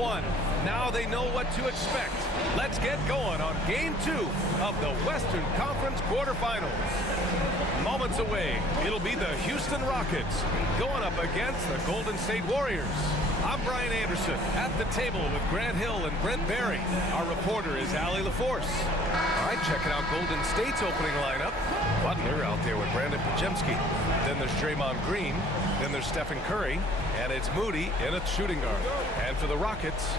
one. Now they know what to expect. Let's get going on Game 2 of the Western Conference quarterfinals. Moments away, it'll be the Houston Rockets going up against the Golden State Warriors. I'm Brian Anderson at the table with Grant Hill and Brent Barry. Our reporter is Allie LaForce. All right, checking out Golden State's opening lineup. Butler out there with Brandon Pajemski. Then there's Draymond Green. Then there's Stephen Curry. And it's Moody in a shooting guard. And for the Rockets,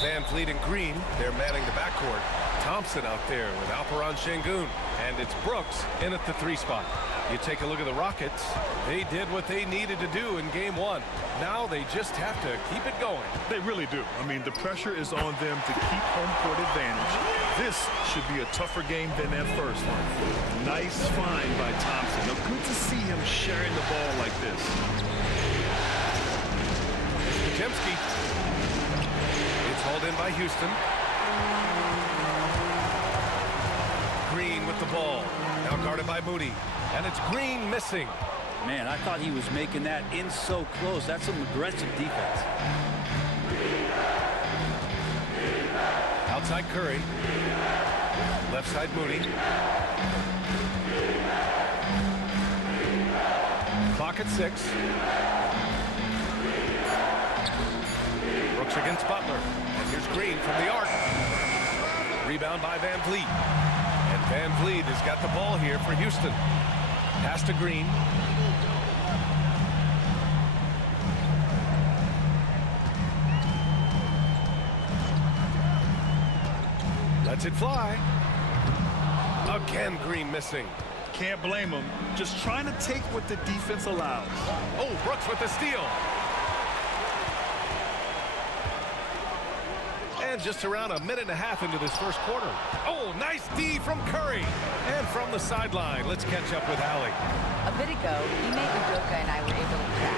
Van Vliet and Green, they're manning the backcourt. Thompson out there with Alperon Şengün. And it's Brooks in at the 3 spot. You take a look at the Rockets. They did what they needed to do in Game 1. Now they just have to keep it going. They really do. I mean, the pressure is on them to keep home court advantage. This should be a tougher game than that first one. Nice find by Thompson. Now, good to see him sharing the ball like this. Pajemski. It's hauled in by Houston. Green with the ball. Now guarded by Moody. And it's Green missing. Man, I thought he was making that in so close. That's some aggressive defense. Outside Curry. Left side Moody. Clock at 6. Brooks against Butler. And here's Green from the arc. Rebound by Van Vliet. And Van Vliet has got the ball here for Houston. Pass to Green. Lets it fly. Again, Green missing. Can't blame him. Just trying to take what the defense allows. Oh, Brooks with the steal. And just around a minute and a half into this first quarter. Oh, nice D from Curry. And from the sideline, let's catch up with Allie. A bit ago, Ime Udoka and I were able to chat.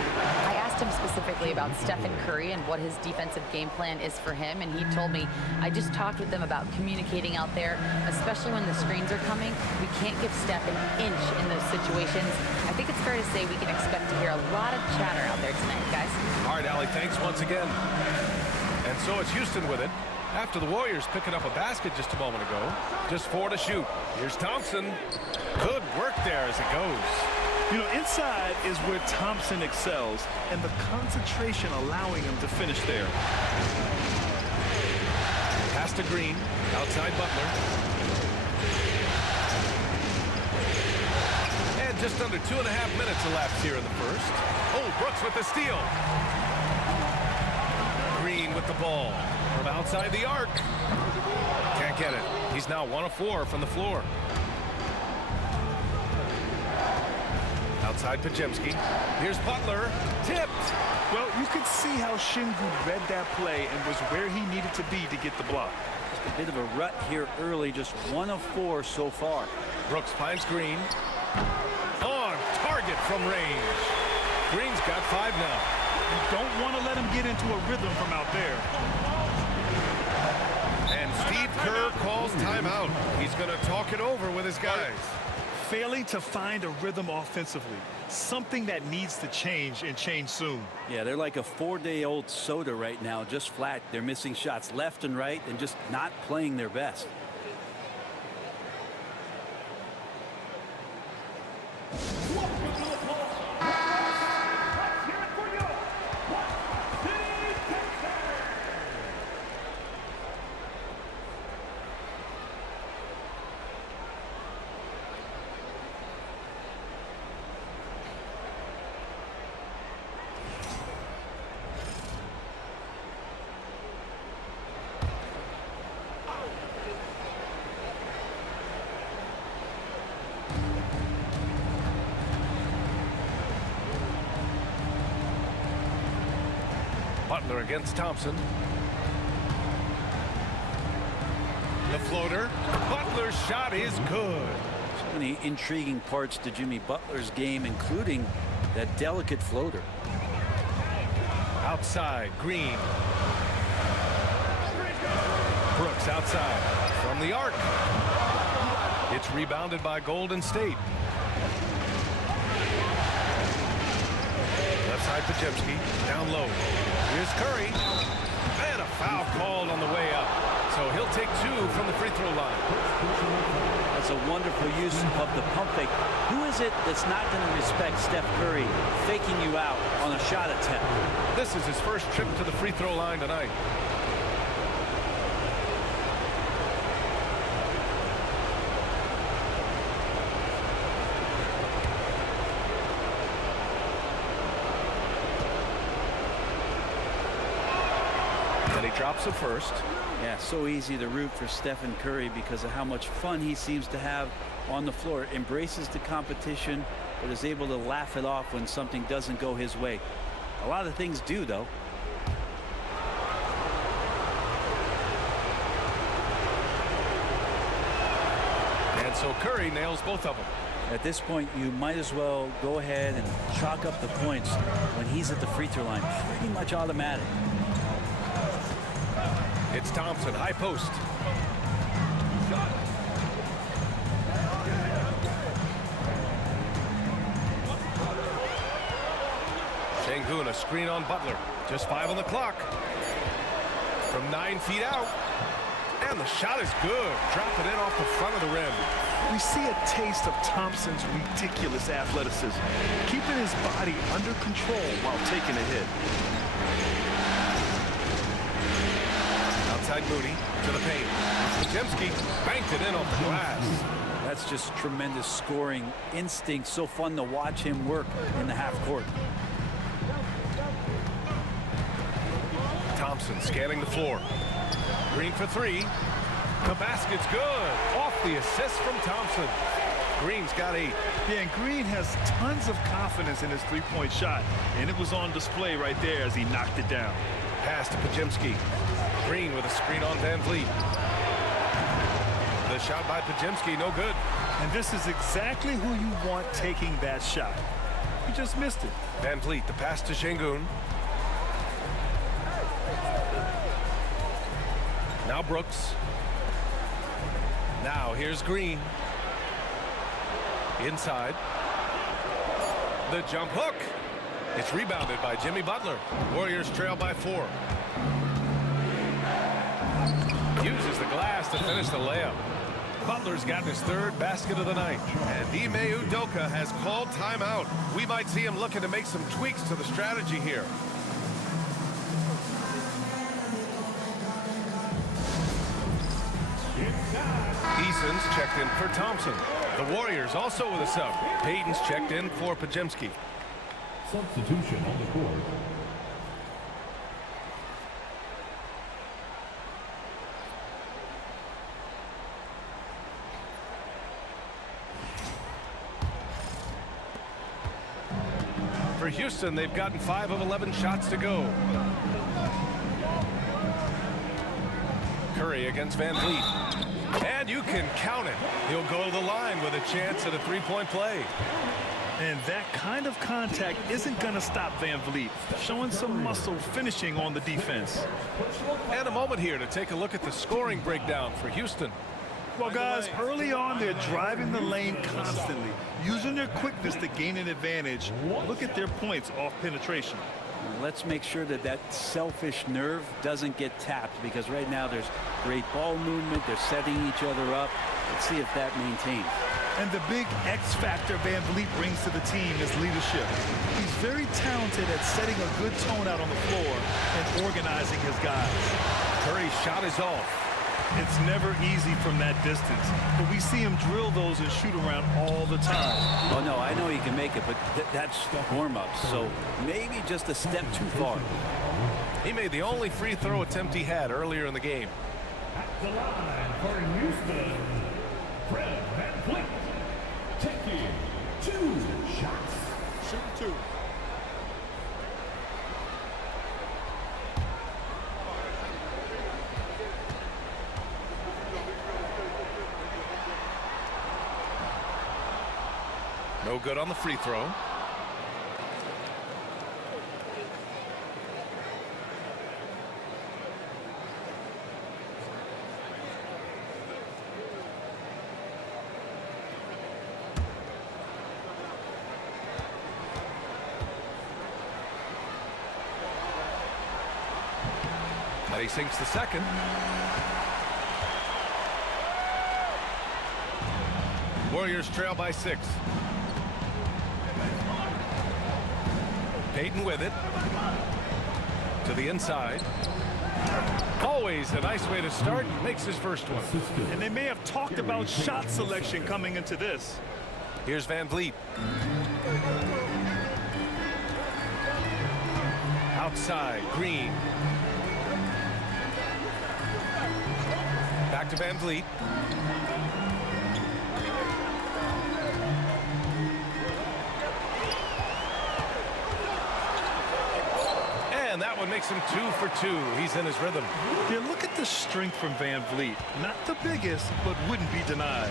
I asked him specifically about Stephen Curry and what his defensive game plan is for him, and he told me, I just talked with them about communicating out there, especially when the screens are coming. We can't give Steph an inch in those situations. I think it's fair to say we can expect to hear a lot of chatter out there tonight, guys. All right, Allie, thanks once again. And so it's Houston with it. After the Warriors picking up a basket just a moment ago. Just 4 to shoot. Here's Thompson. Good work there as it goes. You know, inside is where Thompson excels, and the concentration allowing him to finish there. Pass to Green. Outside Butler. And just under 2.5 minutes elapsed here in the first. Oh, Brooks with the steal. Green with the ball from outside the arc. Can't get it. He's now 1 of 4 from the floor. Outside Pajemski. Here's Butler. Tipped. Well, you could see how Şengün read that play and was where he needed to be to get the block. Just a bit of a rut here early, just 1 of 4 so far. Brooks finds Green. On target from range. Green's got 5 now. You don't want to let him get into a rhythm from out there. And Steve Kerr calls timeout. He's going to talk it over with his guys. Failing to find a rhythm offensively. Something that needs to change and change soon. Yeah, they're like a 4-day-old soda right now, just flat. They're missing shots left and right and just not playing their best. Butler against Thompson. The floater. Butler's shot is good. So many intriguing parts to Jimmy Butler's game, including that delicate floater. Outside, Green. Brooks outside from the arc. It's rebounded by Golden State. Left side Pajemski, down low. Here's Curry. And a Foul called on the way up. So he'll take 2 from the free throw line. That's a wonderful use of the pump fake. Who is it that's not going to respect Steph Curry faking you out on a shot attempt? This is his first trip to the free throw line tonight. And he drops it first. Yeah, so easy to root for Stephen Curry because of how much fun he seems to have on the floor. Embraces the competition, but is able to laugh it off when something doesn't go his way. A lot of things do, though. And so Curry nails both of them. At this point, you might as well go ahead and chalk up the points when he's at the free throw line. Pretty much automatic. It's Thompson, high post. Şengün, a screen on Butler. Just 5 on the clock. From 9 feet out. And the shot is good. Drop it in off the front of the rim. We see a taste of Thompson's ridiculous athleticism, keeping his body under control while taking a hit. Outside Moody to the paint. Podziemski banked it in off the glass. That's just tremendous scoring instinct. So fun to watch him work in the half court. Thompson scanning the floor. Green for 3. The basket's good. Off the assist from Thompson. Green's got 8. Yeah, and Green has tons of confidence in his three-point shot, and it was on display right there as he knocked it down. Pass to Podziemski. Green with a screen on Van Vliet. The shot by Podziemski, no good. And this is exactly who you want taking that shot. You just missed it. Van Vliet, the pass to Şengün. Now Brooks. Now here's Green. Inside. The jump hook. It's rebounded by Jimmy Butler. Warriors trail by 4. Uses the glass to finish the layup. Butler's gotten his 3rd basket of the night. And Ime Udoka has called timeout. We might see him looking to make some tweaks to the strategy here. Eason's checked in for Thompson. The Warriors also with a sub. Payton's checked in for Podziemski. Substitution on the court. For Houston, they've gotten 5 of 11 shots to go. Curry against Van Vliet. And you can count it. He'll go to the line with a chance at a 3-point play. And that kind of contact isn't going to stop Van Vliet, showing some muscle finishing on the defense. And a moment here to take a look at the scoring breakdown for Houston. Well, guys, early on, they're driving the lane constantly, using their quickness to gain an advantage. Look at their points off penetration. Let's make sure that that selfish nerve doesn't get tapped, because right now there's great ball movement. They're setting each other up. Let's see if that maintains. And the big X factor Van Vliet brings to the team is leadership. He's very talented at setting a good tone out on the floor and organizing his guys. Curry's shot is off. It's never easy from that distance, but we see him drill those and shoot around all the time. Oh, no, I know he can make it, but that's warm-up, so maybe just a step too far. He made the only free throw attempt he had earlier in the game. At the line for Houston, Fred Van Vliet, taking 2 shots. Shoot 2. No good on the free throw. And he sinks the second. Warriors trail by 6. Payton with it. To the inside. Always a nice way to start. Makes his first one. And they may have talked about shot selection coming into this. Here's Van Vliet. Outside, Green. Back to Van Vliet. And that one makes him 2 for 2. He's in his rhythm. Yeah, look at the strength from Van Vliet. Not the biggest, but wouldn't be denied.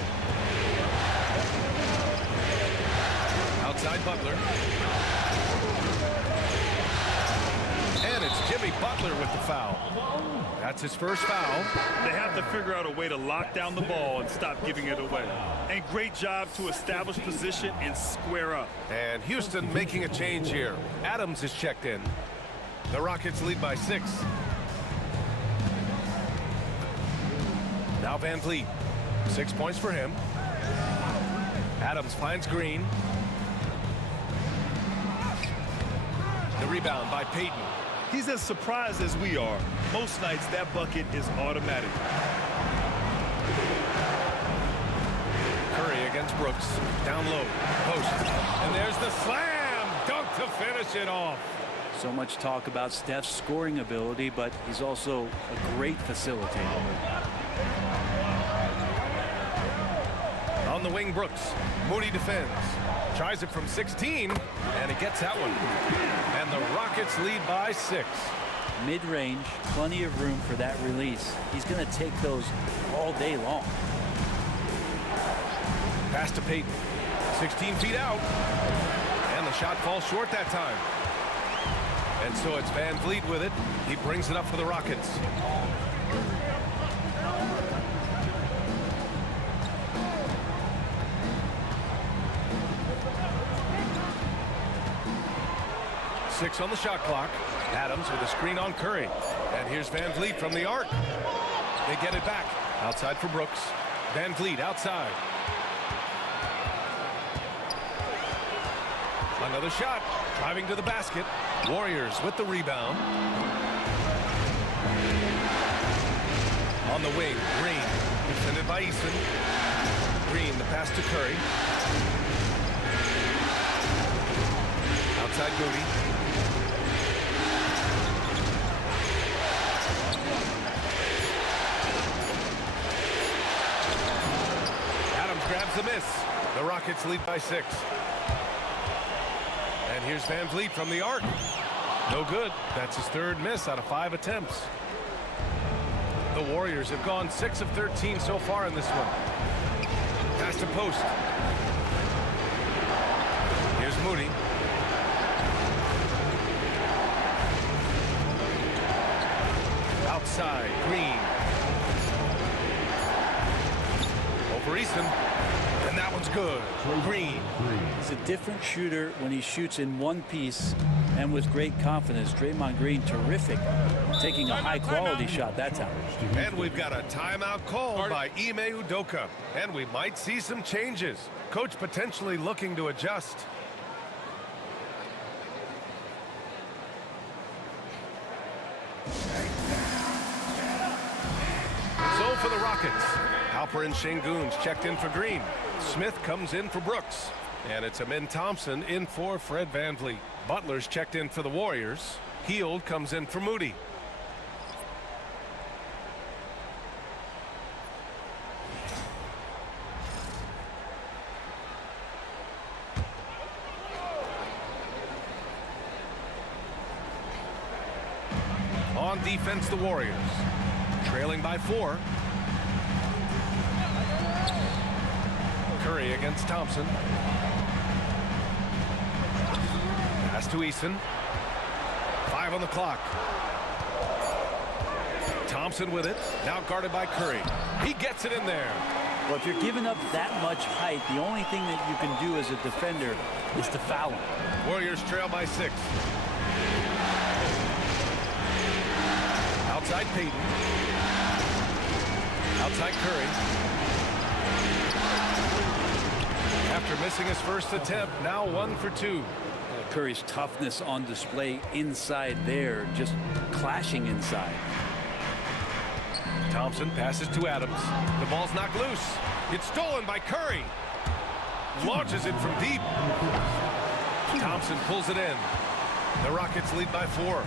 Outside Butler. And it's Jimmy Butler with the foul. That's his first foul. They have to figure out a way to lock down the ball and stop giving it away. And great job to establish position and square up. And Houston making a change here. Adams is checked in. The Rockets lead by 6. Now Van Vliet. 6 points for him. Adams finds Green. The rebound by Payton. He's as surprised as we are. Most nights that bucket is automatic. Curry against Brooks. Down low. Post. And there's the slam dunk to finish it off. So much talk about Steph's scoring ability, but he's also a great facilitator. On the wing, Brooks. Moody defends. Tries it from 16, and he gets that one. And the Rockets lead by 6. Mid-range, plenty of room for that release. He's going to take those all day long. Pass to Payton. 16 feet out. And the shot falls short that time. And so it's Van Vliet with it. He brings it up for the Rockets. Six on the shot clock. Adams with a screen on Curry. And here's Van Vliet from the arc. They get it back. Outside for Brooks. Van Vliet outside. Another shot. Driving to the basket. Warriors with the rebound. On the wing, Green. Defended by Easton. Green, the pass to Curry. Outside Moody. Adams grabs the miss. The Rockets lead by 6. And here's Van Vliet from the arc. No good. That's his 3rd miss out of 5 attempts. The Warriors have gone 6 of 13 so far in this one. Pass to post. Here's Moody. Outside, Green. Over Easton. And that one's good. Green. He's a different shooter when he shoots in one piece and with great confidence. Draymond Green, terrific, taking a high-quality shot that time. And we've got a timeout called by Ime Udoka. And we might see some changes. Coach potentially looking to adjust. So for the Rockets, Halper and Şengün's checked in for Green. Smith comes in for Brooks. And it's Amin Thompson in for Fred VanVleet. Butler's checked in for the Warriors. Hield comes in for Moody. On defense, the Warriors. Trailing by 4. Curry against Thompson. Pass to Easton. 5 on the clock. Thompson with it. Now guarded by Curry. He gets it in there. Well, if you're giving up that much height, the only thing that you can do as a defender is to foul him. Warriors trail by 6. Outside Payton. Outside Curry. After missing his first attempt, now 1 for 2. Curry's toughness on display inside there, just clashing inside. Thompson passes to Adams. The ball's knocked loose. It's stolen by Curry. Launches it from deep. Thompson pulls it in. The Rockets lead by 4.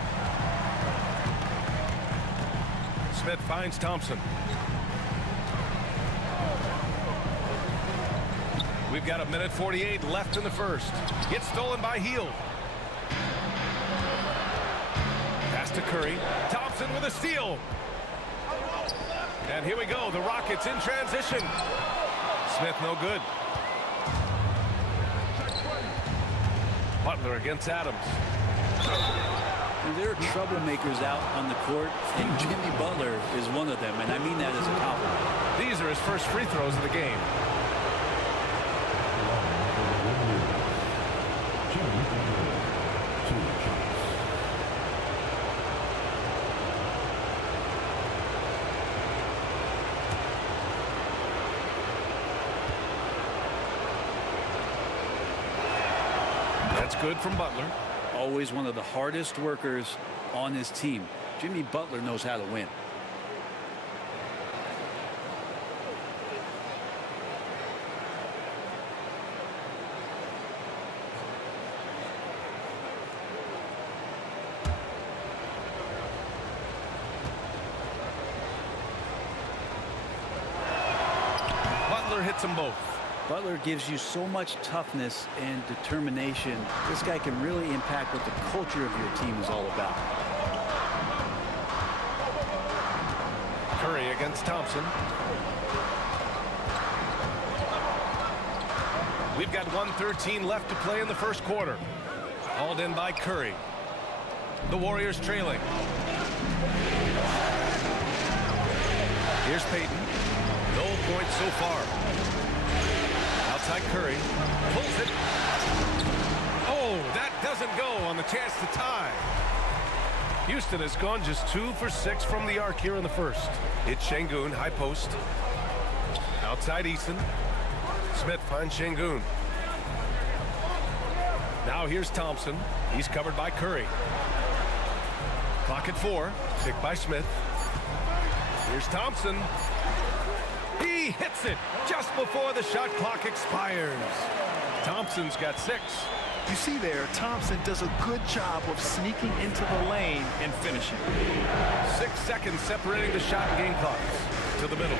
Smith finds Thompson. We've got 1:48 left in the first. It's stolen by Hield. Pass to Curry. Thompson with a steal. And here we go. The Rockets in transition. Smith no good. Butler against Adams. There are troublemakers out on the court, and Jimmy Butler is one of them, and I mean that as a compliment. These are his first free throws of the game. That's good from Butler. Always one of the hardest workers on his team. Jimmy Butler knows how to win. Butler hits them both. Butler gives you so much toughness and determination. This guy can really impact what the culture of your team is all about. Curry against Thompson. We've got 1:13 left to play in the first quarter. Hauled in by Curry. The Warriors trailing. Here's Payton. No points so far. Outside Curry. Pulls it. Oh, that doesn't go on the chance to tie. Houston has gone just 2 for 6 from the arc here in the first. It's Şengün, high post. Outside Eason. Smith finds Şengün. Now here's Thompson. He's covered by Curry. Clock at 4. Picked by Smith. Here's Thompson. He hits it just before the shot clock expires. Thompson's got 6. You see there, Thompson does a good job of sneaking into the lane and finishing. 6 seconds separating the shot and game clocks. To the middle.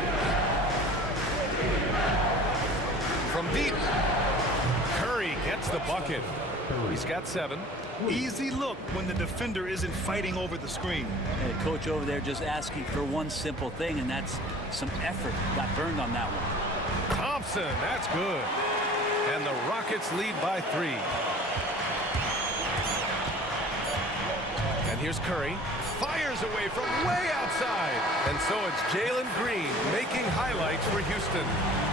From deep. Curry gets the bucket. He's got 7. Easy look when the defender isn't fighting over the screen. And the coach over there just asking for one simple thing, and that's some effort. Got burned on that one. Thompson, that's good. And the Rockets lead by 3. And here's Curry. Fires away from way outside. And so it's Jalen Green making highlights for Houston.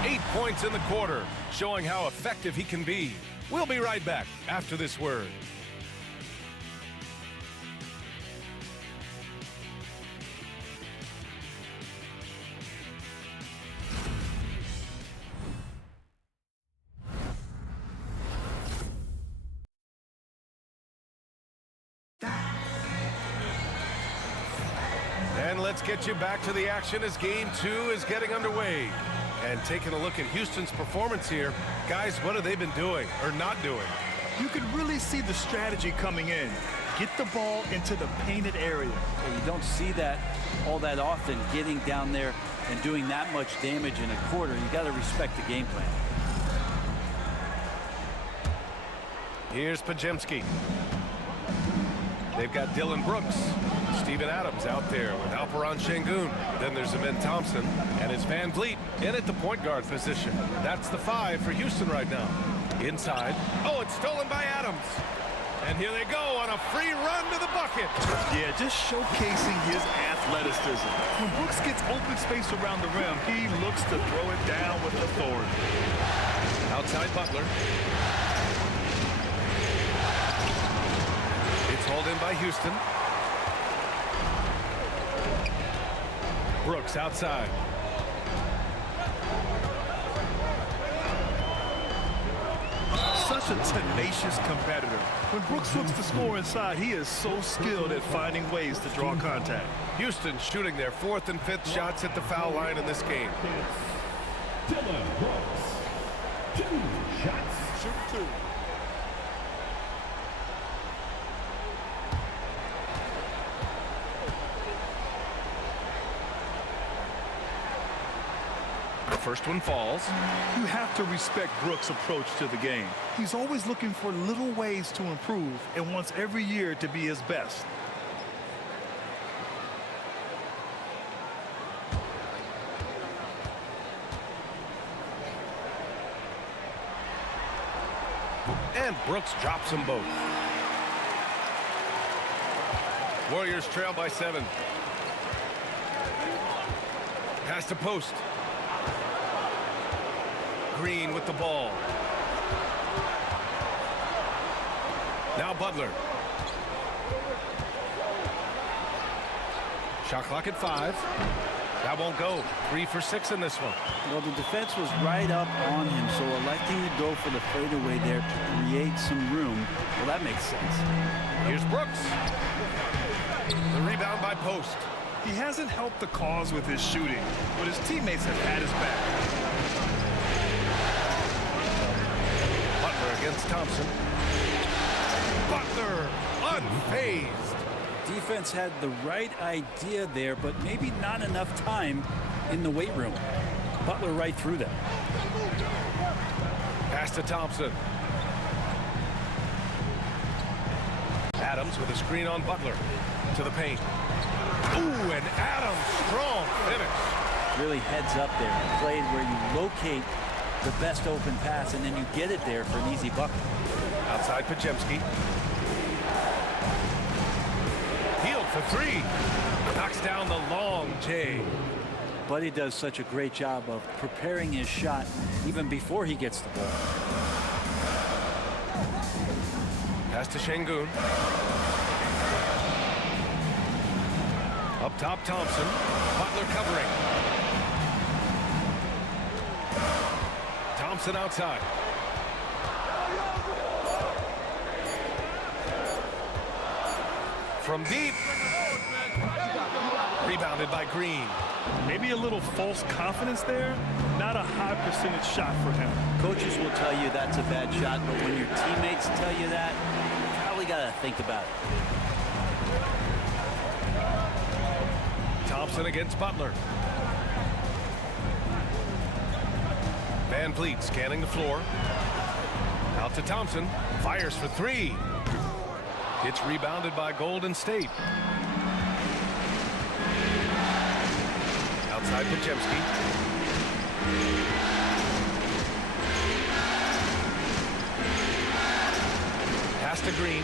8 points in the quarter, showing how effective he can be. We'll be right back after this word. And let's get you back to the action as game 2 is getting underway. And taking a look at Houston's performance here, guys, what have they been doing or not doing? You can really see the strategy coming in. Get the ball into the painted area. Well, you don't see that all that often, getting down there and doing that much damage in a quarter. You got to respect the game plan. Here's Podziemski. They've got Dylan Brooks. Steven Adams out there with Alperen Şengün. Then there's Amin Thompson, and it's Van Vliet in at the point guard position. That's the 5 for Houston right now. Inside. Oh, it's stolen by Adams. And here they go on a free run to the bucket. Yeah, just showcasing his athleticism. When Brooks gets open space around the rim, he looks to throw it down with authority. Outside Butler. It's hauled in by Houston. Brooks outside. Such a tenacious competitor. When Brooks looks to score inside, he is so skilled at finding ways to draw contact. Houston shooting their 4th and 5th shots at the foul line in this game. Dylan Brooks. 2 shots. Shoot 2. The first one falls. You have to respect Brooks' approach to the game. He's always looking for little ways to improve and wants every year to be his best. And Brooks drops them both. Warriors trail by 7. Pass to post. Green with the ball. Now Butler. Shot clock at 5. That won't go. 3 for 6 in this one. Well, the defense was right up on him, so electing to go for the fadeaway there to create some room, well, that makes sense. Here's Brooks. The rebound by Post. He hasn't helped the cause with his shooting, but his teammates have had his back. Butler against Thompson. Butler unfazed. Defense had the right idea there, but maybe not enough time in the weight room. Butler right through them. Pass to Thompson. Adams with a screen on Butler. To the paint. Ooh, and Adams, strong finish. Really heads up there. Played where you locate the best open pass, and then you get it there for an easy bucket. Outside Pajemski. Healed for 3. Knocks down the long J. Buddy does such a great job of preparing his shot even before he gets the ball. Pass to Şengün. Up top, Thompson. Butler covering. Thompson outside. From deep. Rebounded by Green. Maybe a little false confidence there. Not a high percentage shot for him. Coaches will tell you that's a bad shot, but when your teammates tell you that, you probably got to think about it. Thompson against Butler. Van Vliet scanning the floor. Out to Thompson. Fires for 3. It's rebounded by Golden State. Outside Pajemski. Pass to Green.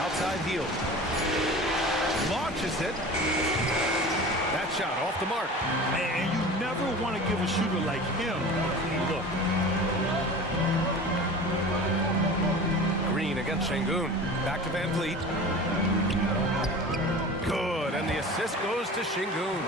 Outside heel. Launches it. That shot off the mark. And you never want to give a shooter like him a clean look. Green against Şengün. Back to Van Vliet. Good, and the assist goes to Şengün.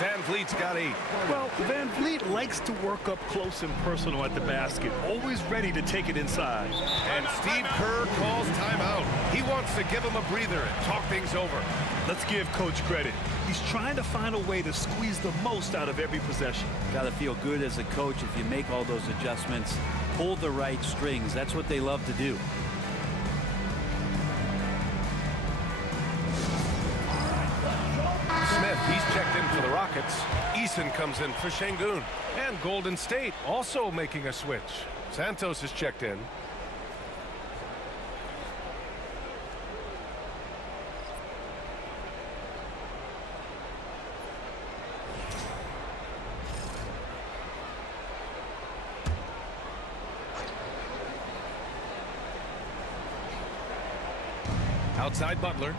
Van Vliet's got 8. Well, Van Vliet likes to work up close and personal at the basket, always ready to take it inside. And Steve Kerr calls timeout. He wants to give him a breather and talk things over. Let's give Coach credit. He's trying to find a way to squeeze the most out of every possession. Got to feel good as a coach if you make all those adjustments, pull the right strings. That's what they love to do. Smith, he's checked in for the Rockets. Eason comes in for Şengün. And Golden State also making a switch. Santos is checked in. Outside Butler.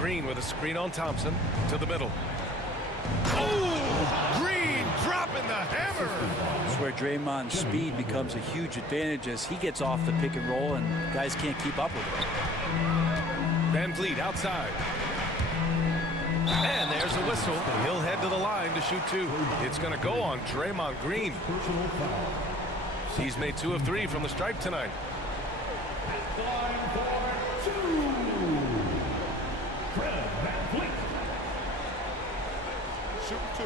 Green with a screen on Thompson to the middle. Oh! where Draymond's speed becomes a huge advantage as he gets off the pick and roll and guys can't keep up with him. Van Vliet outside. And there's a whistle. He'll head to the line to shoot 2. It's going to go on Draymond Green. He's made 2 of 3 from the stripe tonight. Line for 2. Fred VanVleet. Shoot 2.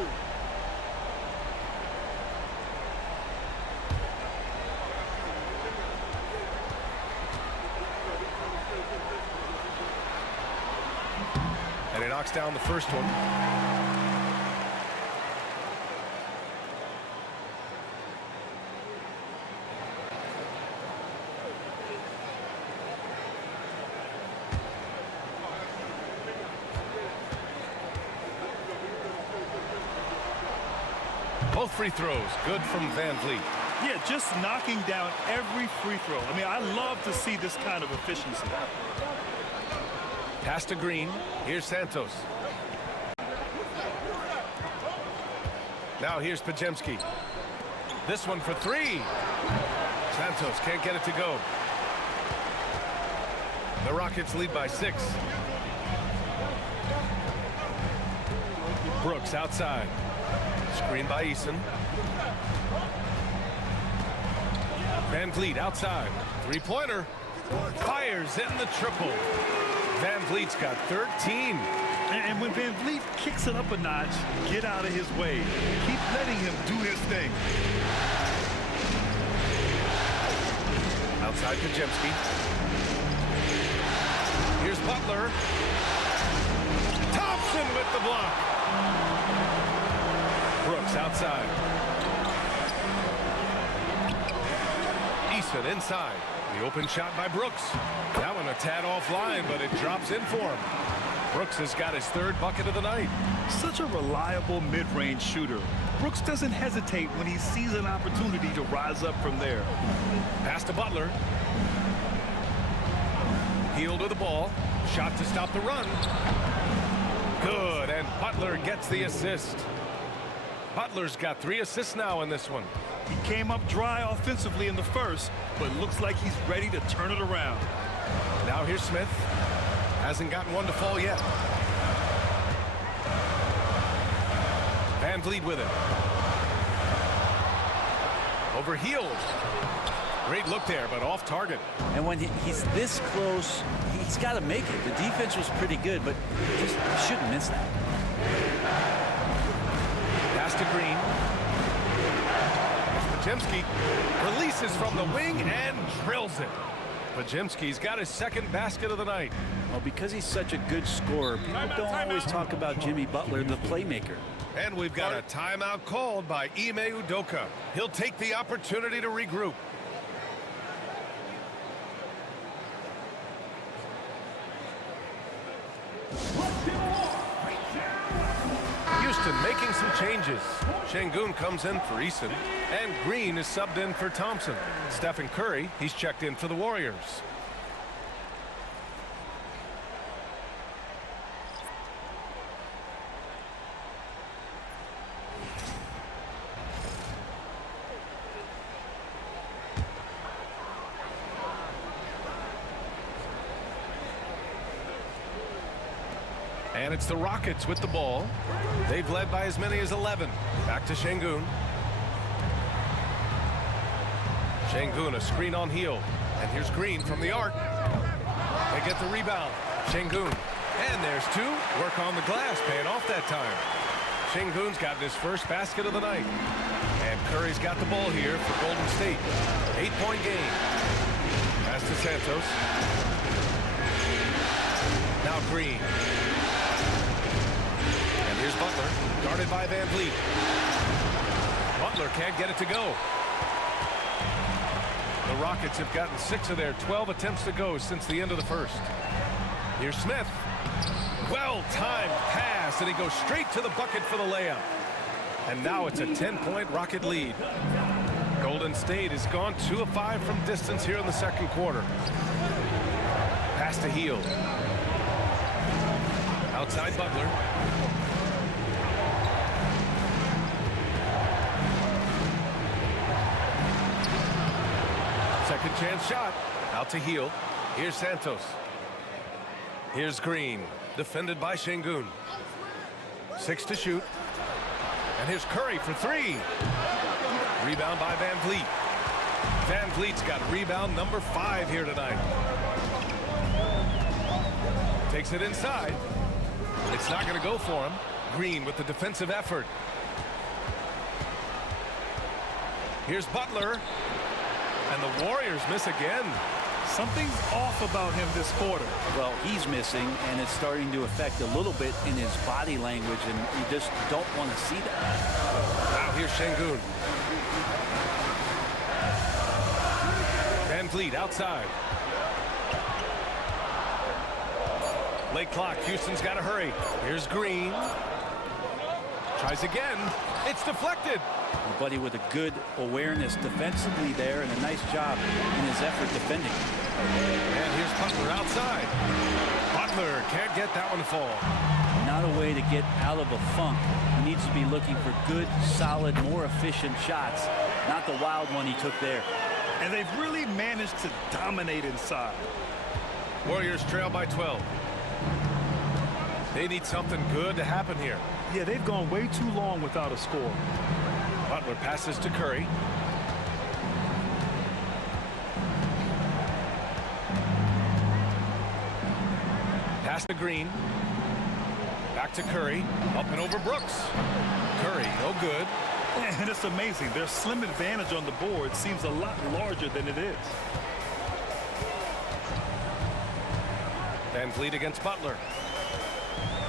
And he knocks down the first one. Both free throws good from Van Vliet. Yeah, just knocking down every free throw. I mean, I love to see this kind of efficiency. Pass to Green. Here's Santos. Now here's Pajemski. This one for 3. Santos can't get it to go. The Rockets lead by 6. Brooks outside. Screen by Eason. Van Vliet outside. 3-pointer. Fires in the triple. Van Vliet's got 13. And when Van Vliet kicks it up a notch, get out of his way. Keep letting him do his thing. Outside Pajemski. Here's Butler. Thompson with the block. Brooks outside. Eason inside. The open shot by Brooks. That one a tad offline, but it drops in for him. Brooks has got his 3rd bucket of the night. Such a reliable mid-range shooter. Brooks doesn't hesitate when he sees an opportunity to rise up from there. Pass to Butler. Healed with the ball. Shot to stop the run. Good, and Butler gets the assist. Butler's got 3 assists now in this one. He came up dry offensively in the first, but looks like he's ready to turn it around. Now here's Smith. Hasn't gotten one to fall yet. Van Vliet with it. Over Hield. Great look there, but off target. And when he's this close, he's got to make it. The defense was pretty good, but just shouldn't miss that. Pass to Green. Pajemski releases from the wing and drills it. Pajemski's got his 2nd basket of the night. Well, because he's such a good scorer, people don't always talk about Jimmy Butler, the playmaker. And we've got a timeout called by Ime Udoka. He'll take the opportunity to regroup. Houston making some changes. Şengün comes in for Eason, and Green is subbed in for Thompson. Stephen Curry, he's checked in for the Warriors. And it's the Rockets with the ball. They've led by as many as 11. Back to Şengün. Şengün, a screen on Hield. And here's Green from the arc. They get the rebound. Şengün. And there's 2. Work on the glass, paying off that time. Şengün's gotten his 1st basket of the night. And Curry's got the ball here for Golden State. 8-point game. Pass to Santos. Now Green. Here's Butler, guarded by Van Vliet. Butler can't get it to go. The Rockets have gotten 6 of their 12 attempts to go since the end of the first. Here's Smith. Well-timed pass, and he goes straight to the bucket for the layup. And now it's a 10-point Rocket lead. Golden State has gone 2 of 5 from distance here in the 2nd quarter. Pass to Hield. Outside Butler. Second chance shot. Out to Heel. Here's Santos. Here's Green. Defended by Şengün. 6 to shoot. And here's Curry for 3. Rebound by Van Vliet. Van Vliet's got rebound number 5 here tonight. Takes it inside. It's not going to go for him. Green with the defensive effort. Here's Butler. And the Warriors miss again. Something's off about him this quarter. Well, he's missing, and it's starting to affect a little bit in his body language, and you just don't want to see that. Now here's Şengün. Van Vliet outside. Late clock. Houston's got to hurry. Here's Green. Tries again. It's deflected. A buddy with a good awareness defensively there, and a nice job in his effort defending. And here's Butler outside. Butler can't get that one to fall. Not a way to get out of a funk. He needs to be looking for good, solid, more efficient shots, not the wild one he took there. And they've really managed to dominate inside. Warriors trail by 12. They need something good to happen here. Yeah, they've gone way too long without a score. Butler passes to Curry. Pass to Green. Back to Curry. Up and over Brooks. Curry, no good. And it's amazing. Their slim advantage on the board seems a lot larger than it is. Van Vliet against Butler.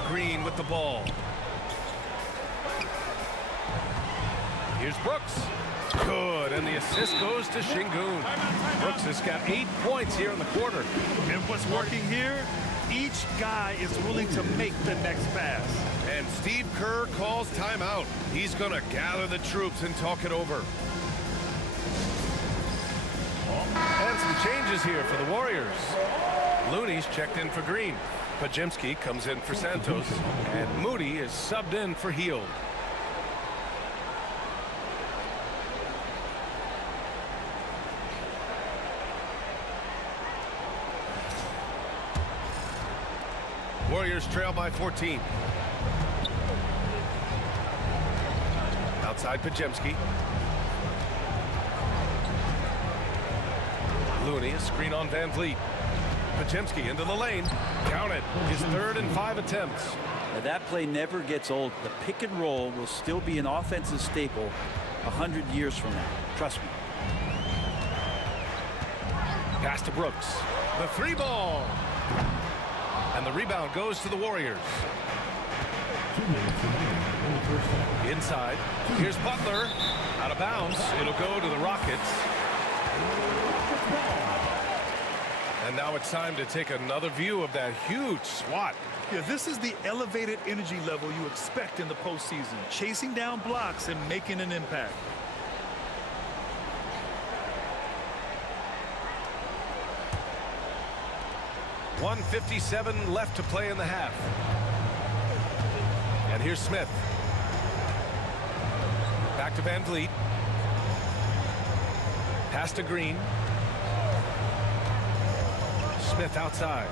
Green with the ball. Here's Brooks. Good, and the assist goes to Şengün. Brooks has got 8 points here in the quarter. And what's working here? Each guy is willing to make the next pass. And Steve Kerr calls timeout. He's going to gather the troops and talk it over. And some changes here for the Warriors. Looney's checked in for Green. Podziemski comes in for Santos. And Moody is subbed in for Heel. Warriors trail by 14. Outside Podziemski. Looney, a screen on Van Vliet. Podziemski into the lane. Count it. His 3rd and 5 attempts. Now, that play never gets old. The pick and roll will still be an offensive staple 100 years from now. Trust me. Pass to Brooks. The 3 ball. And the rebound goes to the Warriors. Inside. Here's Butler. Out of bounds. It'll go to the Rockets. And now it's time to take another view of that huge swat. Yeah, this is the elevated energy level you expect in the postseason. Chasing down blocks and making an impact. .157 left to play in the half. And here's Smith. Back to Van Vliet. Pass to Green. Smith outside.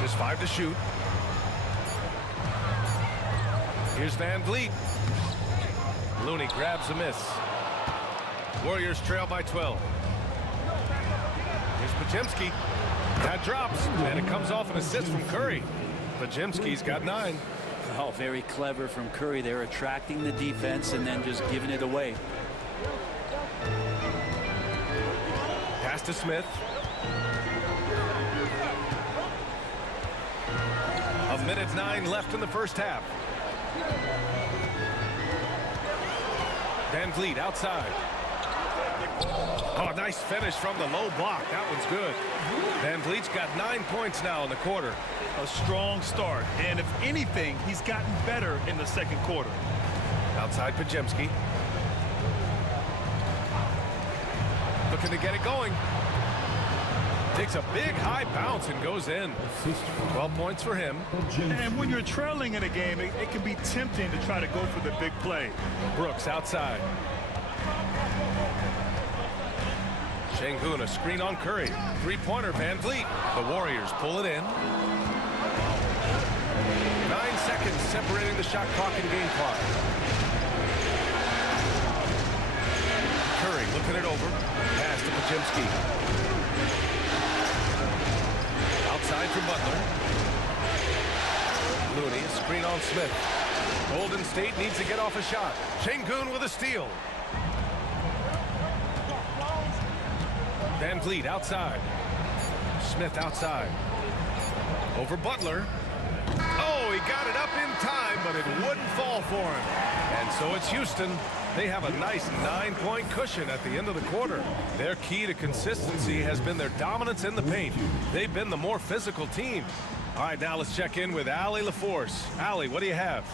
Just 5 to shoot. Here's Van Vliet. Looney grabs a miss. Warriors trail by 12. Here's Podziemski. That drops, and it comes off an assist from Curry. Podziemski's got 9. Oh, very clever from Curry. They're attracting the defense and then just giving it away. Pass to Smith. A minute 9 left in the first half. Van Vliet outside. Oh, nice finish from the low block. That one's good. Van Vliet's got 9 points now in the quarter. A strong start, and if anything, he's gotten better in the second quarter. Outside Podziemski. Looking to get it going. Takes a big high bounce and goes in. 12 points for him. And when you're trailing in a game, it can be tempting to try to go for the big play. Brooks outside. Şengün, a screen on Curry. Three-pointer, Van Vliet. The Warriors pull it in. 9 seconds separating the shot clock and game clock. Curry looking it over. Pass to Podziemski. Outside for Butler. Looney, a screen on Smith. Golden State needs to get off a shot. Şengün with a steal. Van Vliet outside. Smith outside. Over Butler. Oh, he got it up in time, but it wouldn't fall for him. And so it's Houston. They have a nice 9-point cushion at the end of the quarter. Their key to consistency has been their dominance in the paint. They've been the more physical team. All right, now let's check in with Allie LaForce. Allie, what do you have?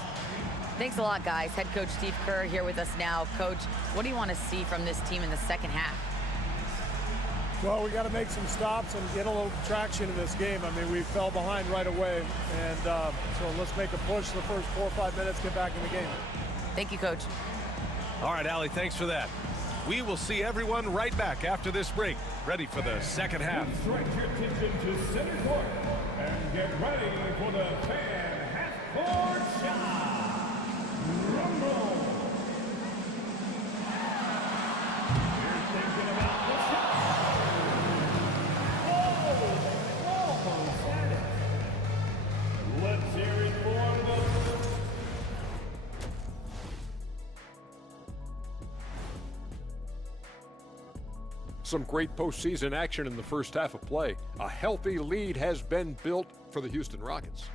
Thanks a lot, guys. Head coach Steve Kerr here with us now. Coach, what do you want to see from this team in the second half? Well, we got to make some stops and get a little traction in this game. I mean, we fell behind right away, and so let's make a push the first 4 or 5 minutes, get back in the game. Thank you, Coach. All right, Allie, thanks for that. We will see everyone right back after this break, ready for the second half. Direct your attention to center court and get ready for the fan half-court shot. Rumble. You're thinking about the shot. Almost at it. Let's hear it for the... Some great postseason action in the first half of play. A healthy lead has been built for the Houston Rockets.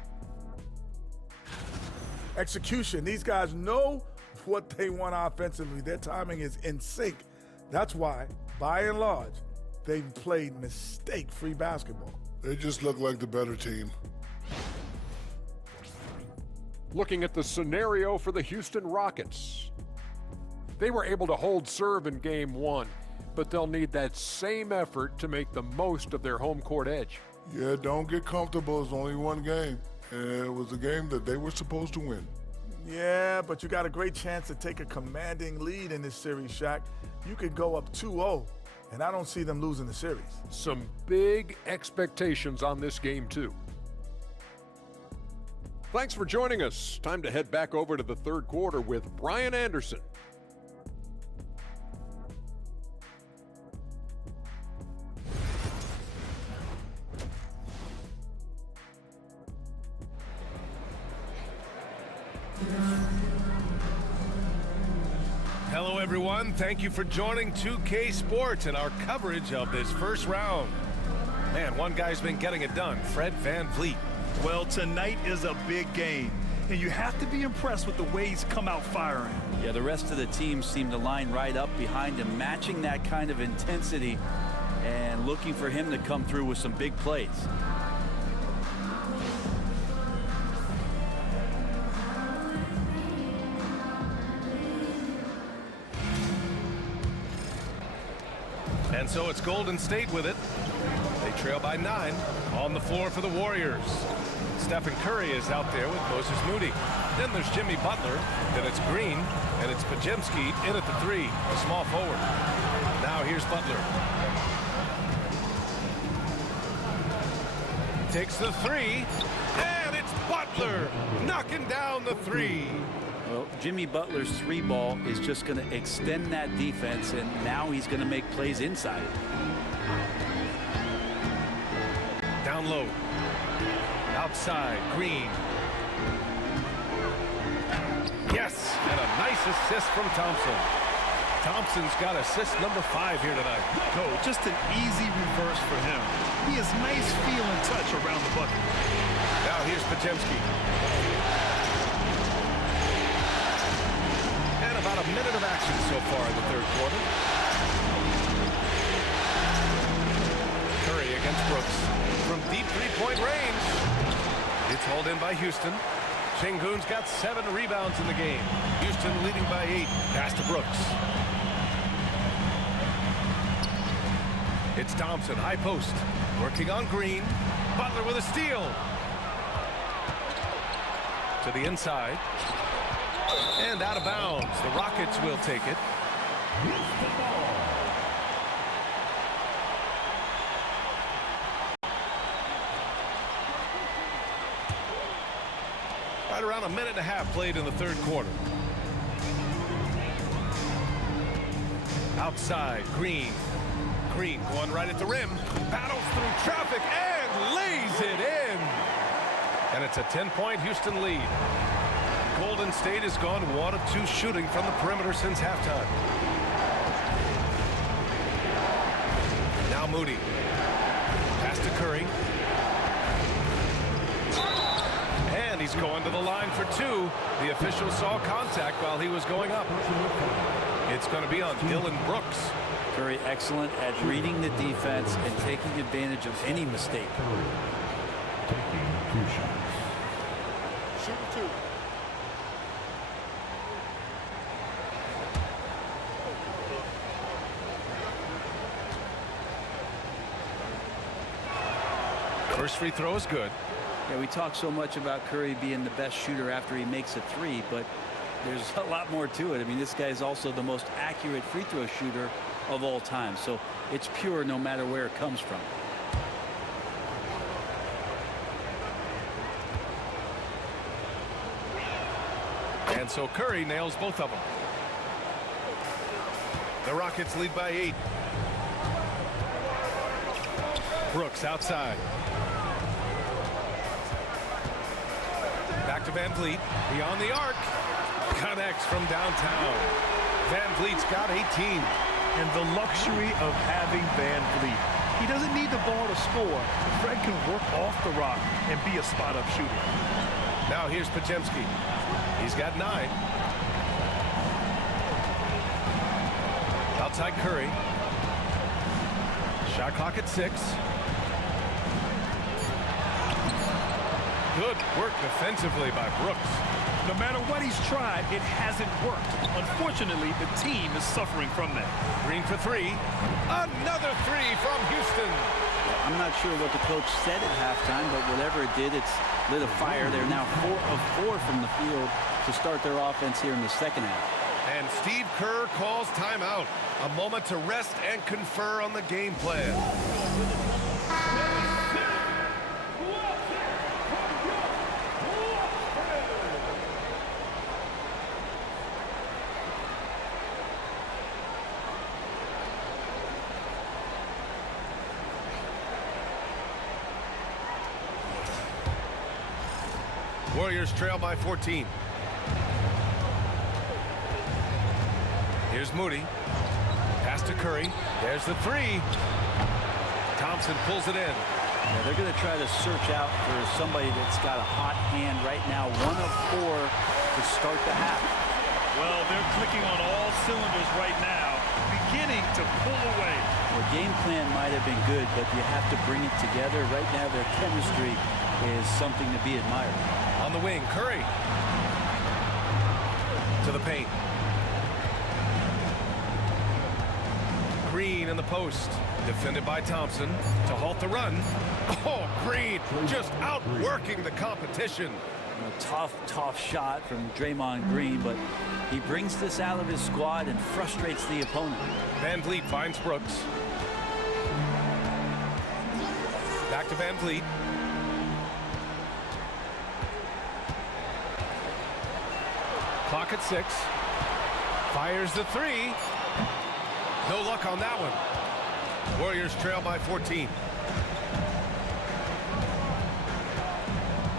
Execution. These guys know what they want offensively. Their timing is in sync. That's why, by and large, they've played mistake-free basketball. They just look like the better team. Looking at the scenario for the Houston Rockets. They were able to hold serve in game one, but they'll need that same effort to make the most of their home court edge. Yeah, don't get comfortable. It's only one game, and it was a game that they were supposed to win. Yeah, but you got a great chance to take a commanding lead in this series, Shaq. You could go up 2-0, and I don't see them losing the series. Some big expectations on this game, too. Thanks for joining us. Time to head back over to the third quarter with Brian Anderson. Hello, everyone. Thank you for joining 2K Sports and our coverage of this first round. Man, one guy's been getting it done, Fred Van Vliet. Well, tonight is a big game, and you have to be impressed with the way he's come out firing. Yeah, the rest of the team seem to line right up behind him, matching that kind of intensity and looking for him to come through with some big plays. And so it's Golden State with it. They trail by 9 on the floor for the Warriors. Stephen Curry is out there with Moses Moody. Then there's Jimmy Butler. Then it's Green. And it's Podziemski in at the 3, a small forward. Now here's Butler. Takes the 3. And it's Butler knocking down the 3. Well, Jimmy Butler's 3-ball is just going to extend that defense, and now he's going to make plays inside. Down low. Outside, Green. Yes, and a nice assist from Thompson. Thompson's got assist number 5 here tonight. No, just an easy reverse for him. He has nice feel and touch around the bucket. Now here's Podziemski. And about a minute of action so far in the third quarter. Curry against Brooks. From deep three-point range. It's hauled in by Houston. Şengün's got 7 rebounds in the game. Houston leading by 8. Pass to Brooks. It's Thompson, high post. Working on Green. Butler with a steal. To the inside. And out of bounds. The Rockets will take it. Right around a minute and a half played in the third quarter. Outside, Green. Green going right at the rim. Battles through traffic and lays it in. And it's a 10-point Houston lead. Golden State has gone 1 of 2 shooting from the perimeter since halftime. Now Moody. Pass to Curry. And he's going to the line for 2. The official saw contact while he was going up. It's going to be on Dylan Brooks. Curry excellent at reading the defense and taking advantage of any mistake. Taking 2 shots. Shoot 2. First free throw is good. Yeah, we talk so much about Curry being the best shooter after he makes a 3, but there's a lot more to it. I mean, this guy is also the most accurate free throw shooter of all time. So it's pure no matter where it comes from. And so Curry nails both of them. The Rockets lead by 8. Brooks outside. Back to Van Vliet. Beyond the arc. Connects from downtown. Van Vliet's got 18. And the luxury of having Van Vliet. He doesn't need the ball to score. Fred can work off the rock and be a spot-up shooter. Now here's Podziemski. He's got 9. Outside Curry. Shot clock at 6. Good work defensively by Brooks. No matter what he's tried, it hasn't worked. Unfortunately, the team is suffering from that. Green for 3. Another 3 from Houston. I'm not sure what the coach said at halftime, but whatever it did, it's lit a fire. They're now 4 of 4 from the field to start their offense here in the second half. And Steve Kerr calls timeout. A moment to rest and confer on the game plan. Warriors trail by 14. Here's Moody. Pass to Curry. There's the 3. Thompson pulls it in. Yeah, they're going to try to search out for somebody that's got a hot hand right now. 1 of 4 to start the half. Well, they're clicking on all cylinders right now, beginning to pull away. The game plan might have been good, but you have to bring it together. Right now, their chemistry is something to be admired. On the wing, Curry. To the paint. Green in the post. Defended by Thompson to halt the run. Oh, Green just outworking the competition. A tough shot from Draymond Green, but he brings this out of his squad and frustrates the opponent. Van Vliet finds Brooks. Back to Van Vliet. Clock at 6. Fires the 3. No luck on that one. Warriors trail by 14.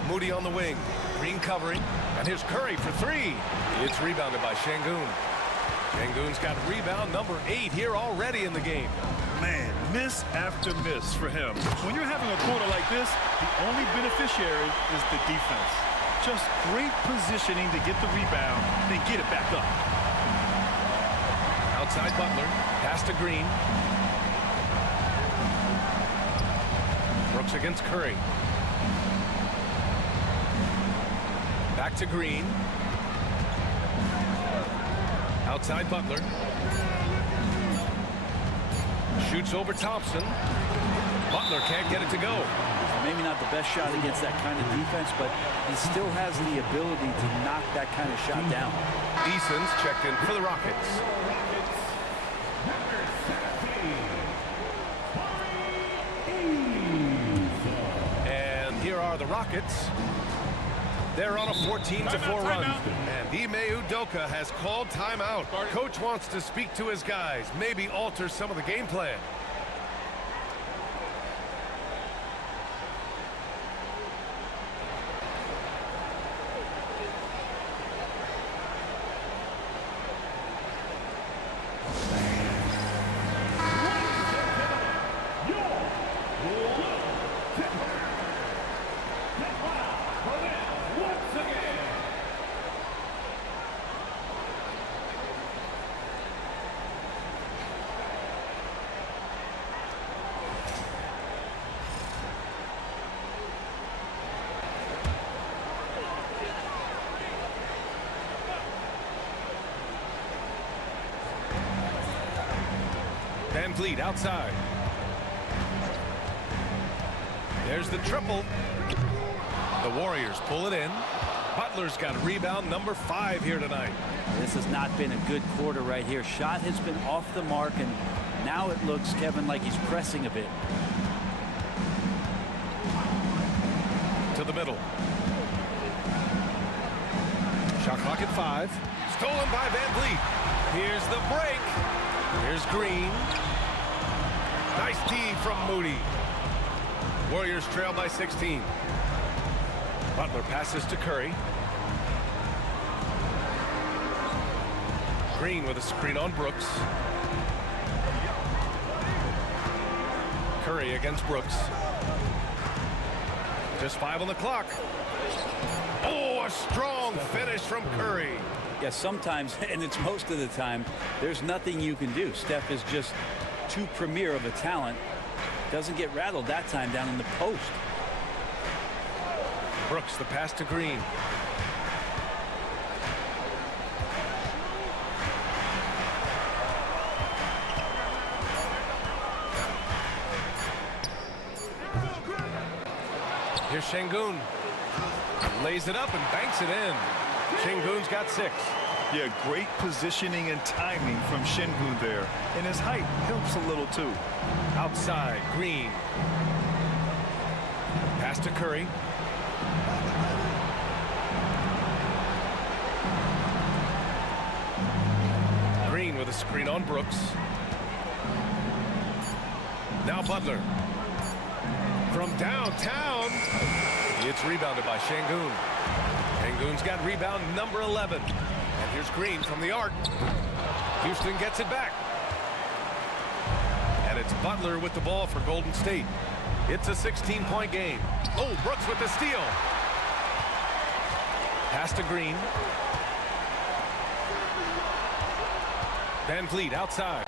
Moody on the wing. Green covering. And here's Curry for 3. It's rebounded by Şengün. Şengün's got rebound number 8 here already in the game. Man, miss after miss for him. When you're having a quarter like this, the only beneficiary is the defense. Just great positioning to get the rebound, then get it back up. Outside Butler. Pass to Green. Brooks against Curry. Back to Green. Outside Butler. Shoots over Thompson. Butler can't get it to go. Maybe not the best shot against that kind of defense, but he still has the ability to knock that kind of shot down. Eason's checked in for the Rockets. And here are the Rockets. They're on a 14-4 run. And Ime Udoka has called timeout. Coach wants to speak to his guys, maybe alter some of the game plan. Van Vliet outside. There's the triple. The Warriors pull it in. Butler's got rebound number 5 here tonight. This has not been a good quarter right here. Shot has been off the mark, and now it looks, Kevin, like he's pressing a bit. To the middle. Shot clock at 5. Stolen by Van Vliet. Here's the break. Here's Green. Nice D from Moody. Warriors trail by 16. Butler passes to Curry. Green with a screen on Brooks. Curry against Brooks. Just 5 on the clock. Oh, a strong finish from Curry. Yeah, sometimes, and it's most of the time, there's nothing you can do. Steph is just too premier of a talent. Doesn't get rattled that time down in the post. Brooks, the pass to Green. Here's Şengün. Lays it up and banks it in. Şengün's got 6. Yeah, great positioning and timing from Şengün there. And his height helps a little too. Outside, Green. Pass to Curry. Green with a screen on Brooks. Now Butler. From downtown. It's rebounded by Şengün. Şengün's got rebound number 11. And here's Green from the arc. Houston gets it back. And it's Butler with the ball for Golden State. It's a 16-point game. Oh, Brooks with the steal. Pass to Green. Van Vliet outside.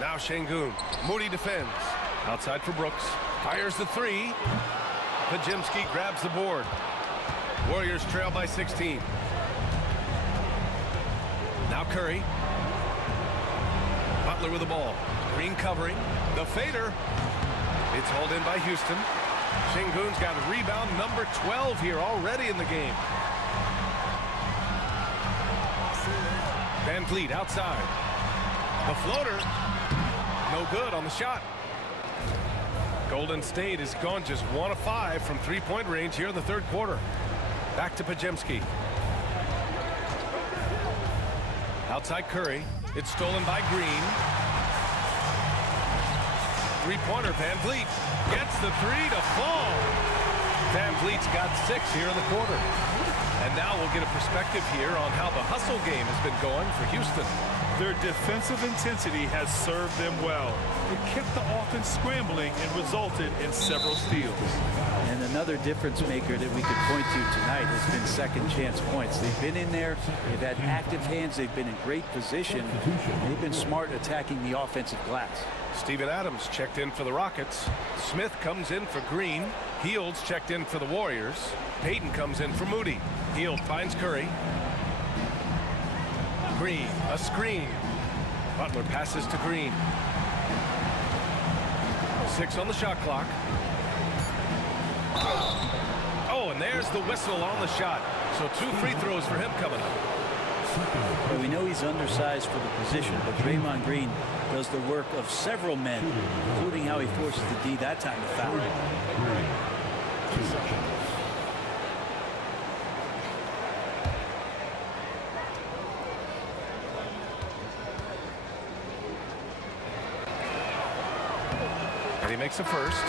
Now Şengün. Moody defends. Outside for Brooks. Fires the 3. Podziemski grabs the board. Warriors trail by 16. Now Curry. Butler with the ball. Green covering. The fader. It's hauled in by Houston. Şengün's got a rebound number 12 here already in the game. Van Vliet outside. The floater. No good on the shot. Golden State has gone just 1 of 5 from 3-point range here in the third quarter. Back to Podziemski. Outside Curry. It's stolen by Green. Three-pointer, Van Vliet gets the 3 to fall. Van Vliet's got 6 here in the quarter. And now we'll get a perspective here on how the hustle game has been going for Houston. Their defensive intensity has served them well. It kept the offense scrambling and resulted in several steals. And another difference maker that we could point to tonight has been second chance points. They've been in there, they've had active hands, they've been in great position. They've been smart attacking the offensive glass. Steven Adams checked in for the Rockets. Smith comes in for Green. Hields checked in for the Warriors. Payton comes in for Moody. Hield finds Curry. Green, a screen. Butler passes to Green. 6 on the shot clock. Oh, and there's the whistle on the shot. So 2 free throws for him coming up. Well, we know he's undersized for the position, but Draymond Green does the work of several men, including how he forces the D that time to foul. he makes a first.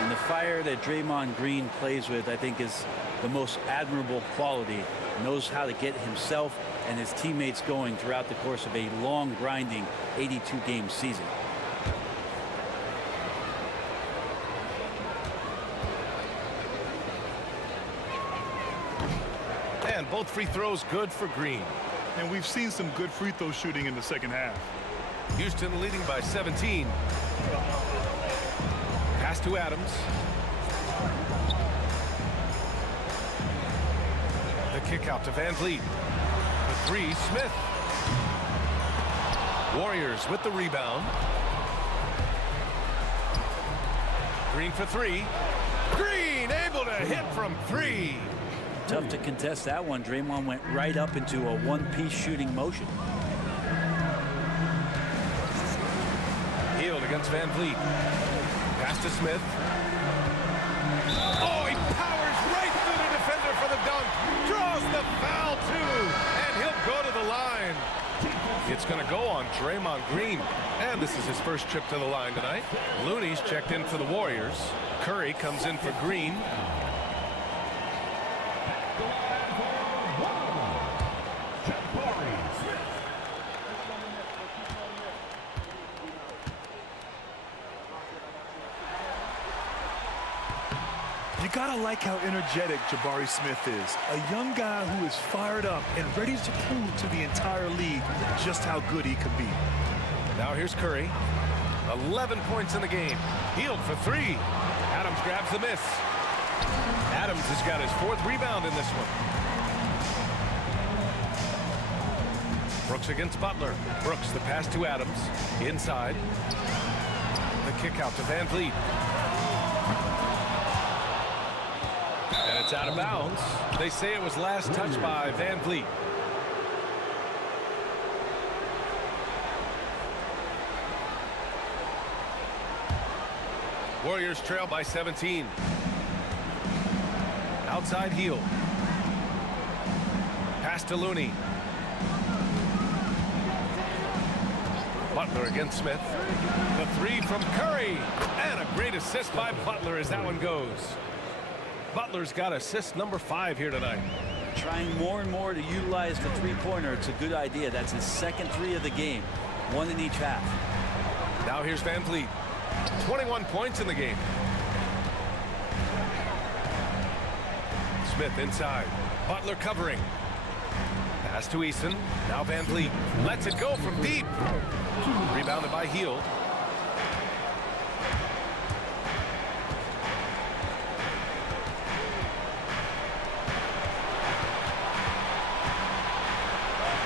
And the fire that Draymond Green plays with, I think, is the most admirable quality. Knows how to get himself and his teammates going throughout the course of a long, grinding 82-game season. And both free throws good for Green. And we've seen some good free throw shooting in the second half. Houston leading by 17. Pass to Adams. The kick out to Van Vliet. The three, Smith. Warriors with the rebound. Green for three. Green able to hit from three. Tough to contest that one. Draymond went right up into a one-piece shooting motion. Hield against Van Vliet. Pass to Smith. Oh, he powers right through the defender for the dunk. Draws the foul, too. And he'll go to the line. It's going to go on Draymond Green. And this is his first trip to the line tonight. Looney's checked in for the Warriors. Curry comes in for Green. You gotta like how energetic Jabari Smith is. A young guy who is fired up and ready to prove to the entire league just how good he can be. Now here's Curry. 11 points in the game. Hield for three. Adams grabs the miss. Adams has got his fourth rebound in this one. Brooks against Butler. Brooks, the pass to Adams. Inside. The kick out to Van Vliet. And it's out of bounds. They say it was last touched by Van Vliet. Warriors trail by 17. Outside Hield. Pass to Looney. Butler against Smith. The three from Curry. And a great assist by Butler as that one goes. Butler's got assist number 5 here tonight. Trying more and more to utilize the three-pointer. It's a good idea. That's his second three of the game. One in each half. Now here's Van Vliet. 21 points in the game. Smith inside. Butler covering. Pass to Eason. Now Van Vliet lets it go from deep. Rebounded by Hield.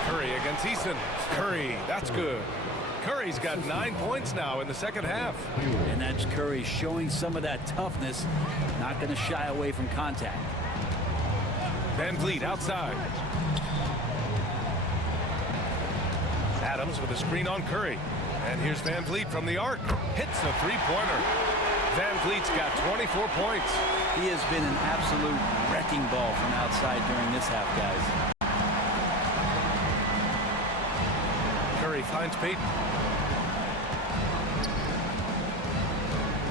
Curry against Eason. Curry, that's good. Curry's got 9 points now in the second half. And that's Curry showing some of that toughness, not going to shy away from contact. Van Vliet outside. Adams with a screen on Curry. And here's Van Vliet from the arc. Hits a three-pointer. Van Vliet's got 24 points. He has been an absolute wrecking ball from outside during this half, guys. Curry finds Payton.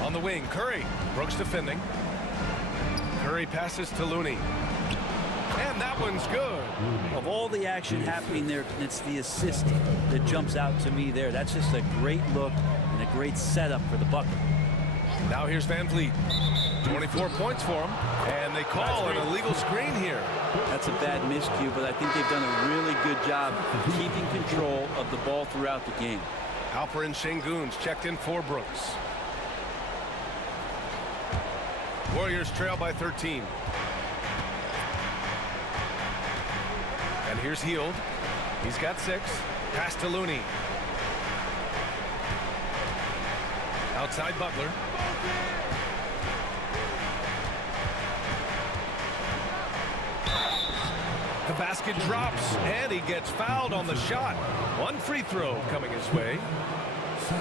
On the wing, Curry. Brooks defending. Curry passes to Looney. And that one's good. Of all the action happening there, it's the assist that jumps out to me there. That's just a great look and a great setup for the bucket. Now here's Van Vliet. 24 points for him. And they call an illegal screen here. That's a bad miscue, but I think they've done a really good job keeping control of the ball throughout the game. Alperin Şengün's checked in for Brooks. Warriors trail by 13. And here's Hield. He's got 6. Pass to Looney. Outside Butler. The basket drops, and he gets fouled on the shot. One free throw coming his way.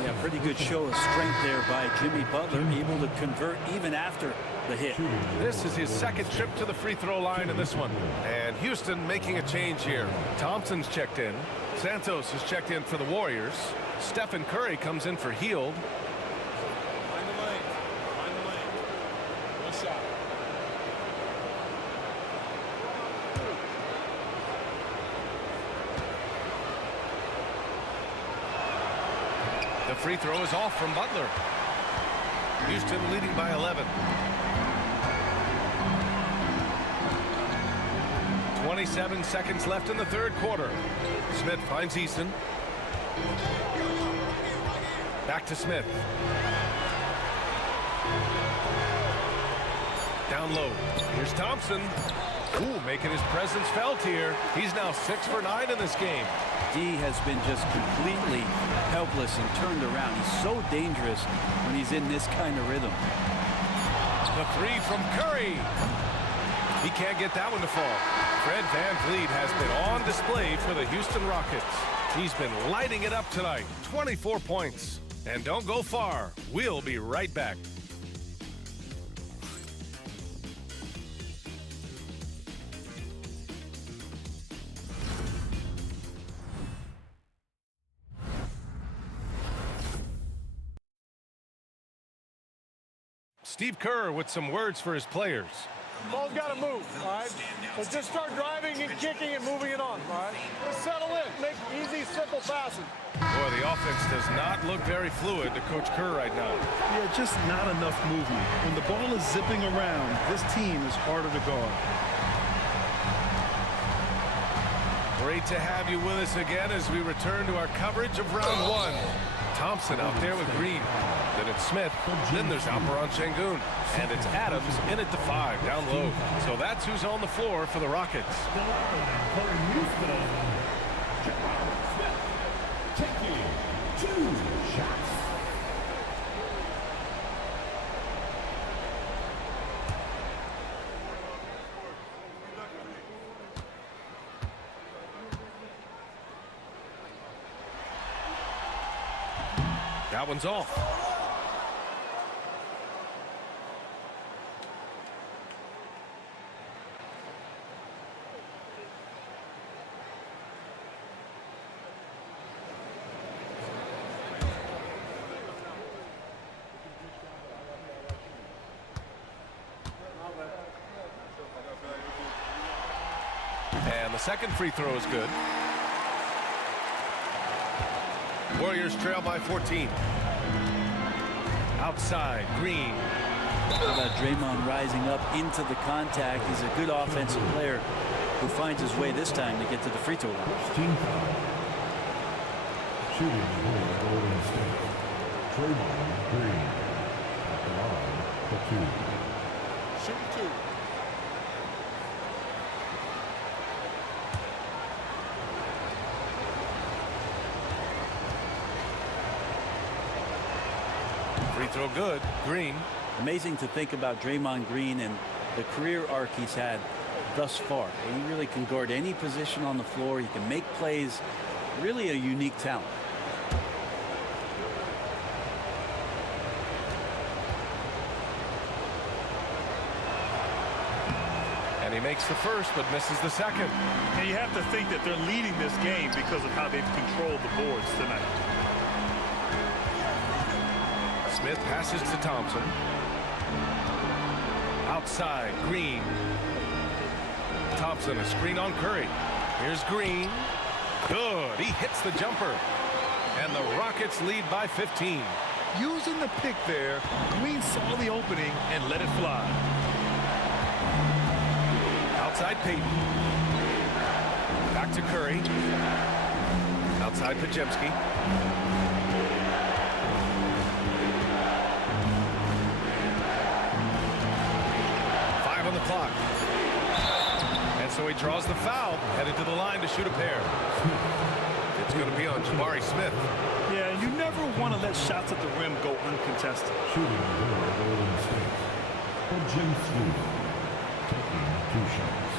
Yeah, pretty good show of strength there by Jimmy Butler, able to convert even after the hit. This is his second trip to the free throw line in this one. And Houston making a change here. Thompson's checked in. Santos is checked in for the Warriors. Stephen Curry comes in for Hield. Find the lane. free throw is off from Butler. Houston leading by 11. 27 seconds left in the third quarter. Smith finds Easton. Back to Smith. Down low. Here's Thompson. Ooh, making his presence felt here. He's now 6 for 9 in this game. D has been just completely helpless and turned around. He's so dangerous when he's in this kind of rhythm. The three from Curry. He can't get that one to fall. Fred VanVleet has been on display for the Houston Rockets. He's been lighting it up tonight. 24 points. And don't go far. We'll be right back. Steve Kerr with some words for his players. Ball's got to move, all right? So just start driving and kicking and moving it on, all right? Just settle in. Make easy, simple passing. Boy, the offense does not look very fluid to Coach Kerr right now. Yeah, just not enough movement. When the ball is zipping around, this team is harder to guard. Great to have you with us again as we return to our coverage of round one. Thompson out there with Green. Then it's Smith. Then there's Alperon Şengün. And it's Adams in at the 5 down low. So that's who's on the floor for the Rockets. Taking 2 shots. That one's off. And the second free throw is good. Warriors trail by 14. Outside, Green. How about Draymond rising up into the contact? He's a good offensive player who finds his way this time to get to the free throw line. Team foul. Shooting for Golden State. Draymond Green at the line for 2. Shoot 2. Free throw good. Green. Amazing to think about Draymond Green and the career arc he's had thus far. He really can guard any position on the floor. He can make plays. Really a unique talent. And he makes the first but misses the second. And you have to think that they're leading this game because of how they've controlled the boards tonight. Smith passes to Thompson. Outside, Green. Thompson, a screen on Curry. Here's Green. Good. He hits the jumper. And the Rockets lead by 15. Using the pick there, Green saw the opening and let it fly. Outside, Payton. Back to Curry. Outside, Podziemski. On the clock. And so he draws the foul, headed to the line to shoot a pair. It's going to be on Jabari Smith. Yeah, you never want to let shots at the rim go uncontested. Shooting for Golden State. Podziemski taking 2 shots.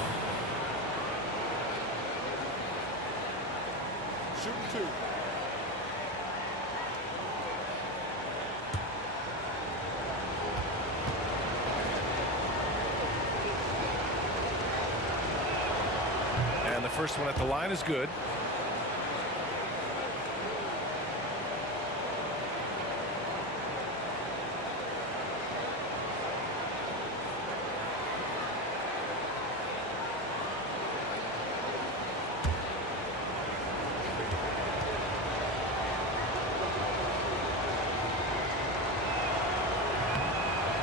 Shoot 2. And the first one at the line is good.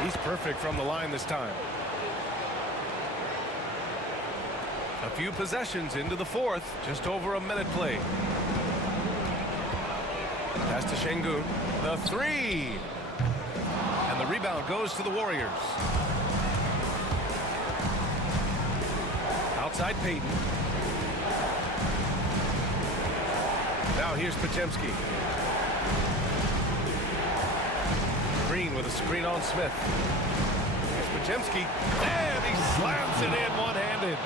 He's perfect from the line this time. A few possessions into the fourth. Just over a minute played. Pass to Şengün. The three. And the rebound goes to the Warriors. Outside Payton. Now here's Podziemski. Green with a screen on Smith. Here's Podziemski. And he slams it in one-handed.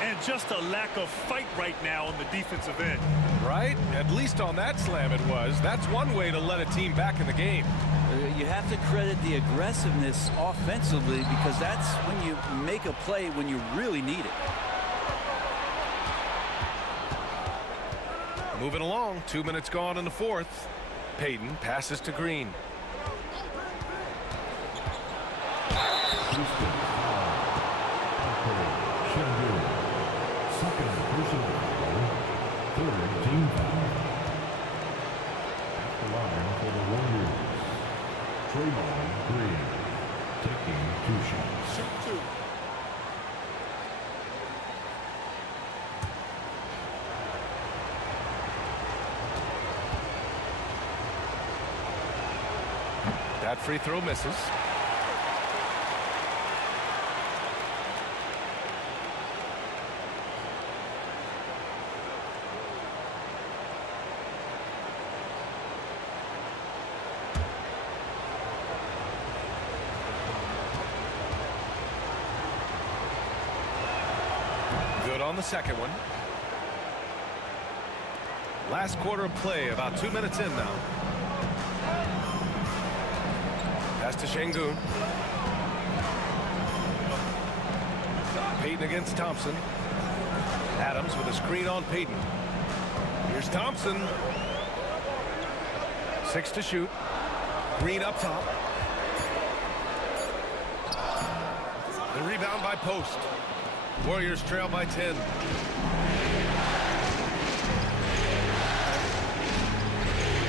And just a lack of fight right now on the defensive end. Right? At least on that slam it was. That's one way to let a team back in the game. You have to credit the aggressiveness offensively, because that's when you make a play when you really need it. Moving along, 2 minutes gone in the fourth. Payton passes to Green. Second personal foul, third team foul. At the line for the Warriors, Draymond Green taking 2 shots. Shoot 2. That free throw misses. Good on the second one. Last quarter of play, about 2 minutes in now. Pass to Şengün. Payton against Thompson. Adams with a screen on Payton. Here's Thompson. 6 to shoot. Green up top. The rebound by Post. Warriors trail by 10.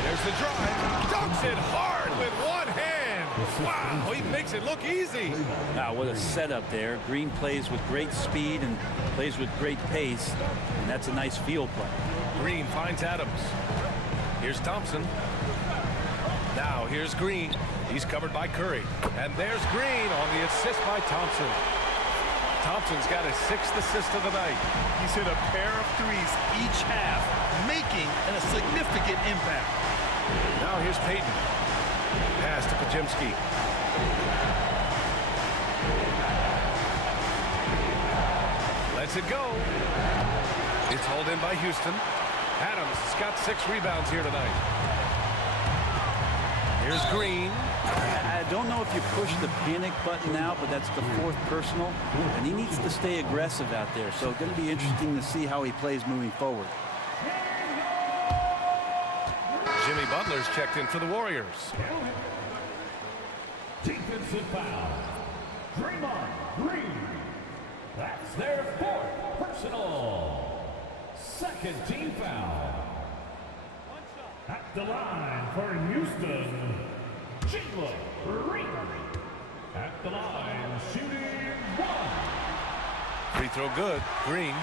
There's the drive. Dunks it hard with one hand. Wow, he makes it look easy. Now, what a setup there. Green plays with great speed and plays with great pace, and that's a nice field play. Green finds Adams. Here's Thompson. Now here's Green. He's covered by Curry. And there's Green on the assist by Thompson. Thompson's got his 6th assist of the night. He's hit a pair of threes each half, making a significant impact. Now here's Payton. Pass to Podziemski. Lets it go. It's hauled in by Houston. Adams has got 6 rebounds here tonight. Here's Green. I don't know if you push the panic button now, but that's the 4th personal, and he needs to stay aggressive out there. So it's going to be interesting to see how he plays moving forward. Jimmy Butler's checked in for the Warriors. Defensive foul. Draymond Green. That's their 4th personal. 2nd team foul. At the line for Houston, Jalen Green. At the line, shooting 1. Free throw good. Green.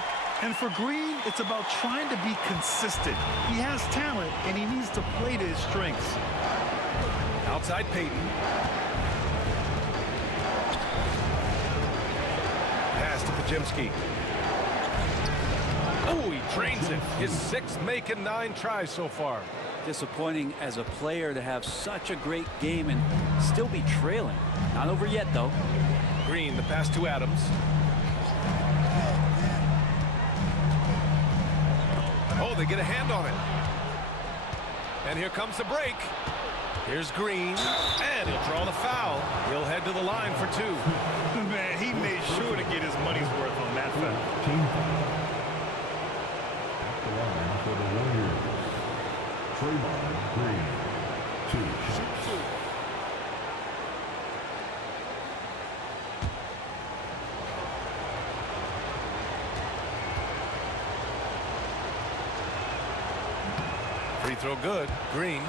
And for Green, it's about trying to be consistent. He has talent, and he needs to play to his strengths. Outside Payton. Pass to Podziemski. Oh, he drains it. His 6th make and 9 tries so far. Disappointing as a player to have such a great game and still be trailing. Not over yet, though. Green, the pass to Adams. Oh, they get a hand on it. And here comes the break. Here's Green, and he'll draw the foul. He'll head to the line for 2. Man, he made sure to get his money's worth on that foul. Team foul. At the line for the Warriors, Draymond Green. 2 shots. Free throw good. Green.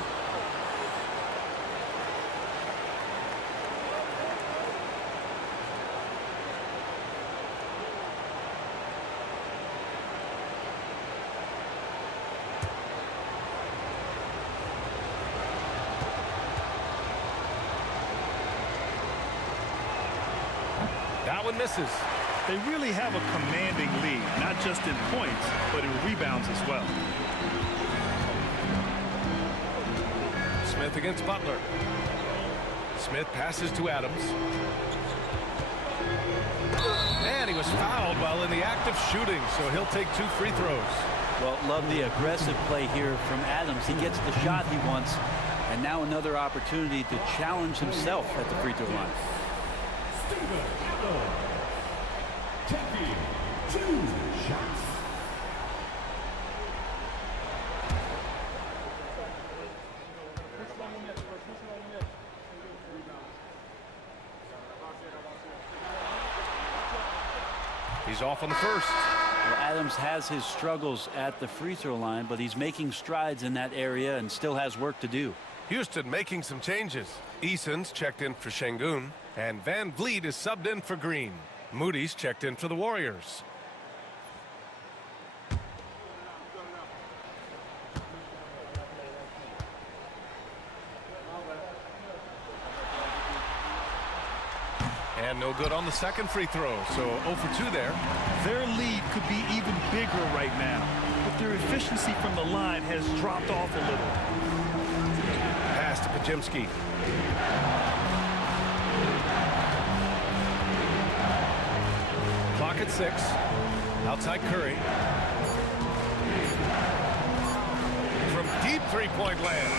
one misses. They really have a commanding lead, not just in points, but in rebounds as well. Smith against Butler. Smith passes to Adams. And he was fouled while in the act of shooting, so he'll take 2 free throws. Well, love the aggressive play here from Adams. He gets the shot he wants, and now another opportunity to challenge himself at the free throw line. Taking 2 shots. He's off on the first. Well, Adams has his struggles at the free throw line, but he's making strides in that area and still has work to do. Houston making some changes. Eason's checked in for Şengün, and Van Vliet is subbed in for Green. Moody's checked in for the Warriors. And no good on the second free throw, so 0 for 2 there. Their lead could be even bigger right now, but their efficiency from the line has dropped off a little. Pass to Podziemski. Clock at 6. Outside Curry. From deep three-point land.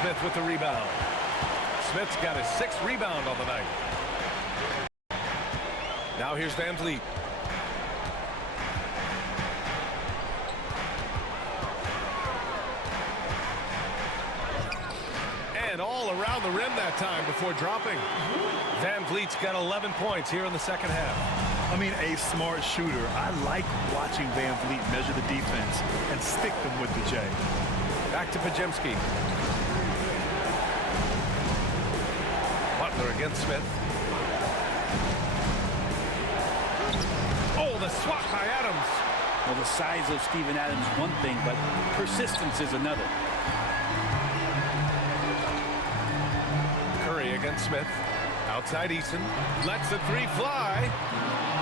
Smith with the rebound. Smith's got his 6th rebound on the night. Now here's Van Vliet. And all around the rim that time before dropping. Van Vliet's got 11 points here in the second half. I mean, a smart shooter. I like watching Van Vliet measure the defense and stick them with the J. Back to Podziemski. Butler against Smith. Oh, the swat by Adams. Well, the size of Steven Adams one thing, but persistence is another. Curry against Smith. Outside Eason. Lets the 3 fly.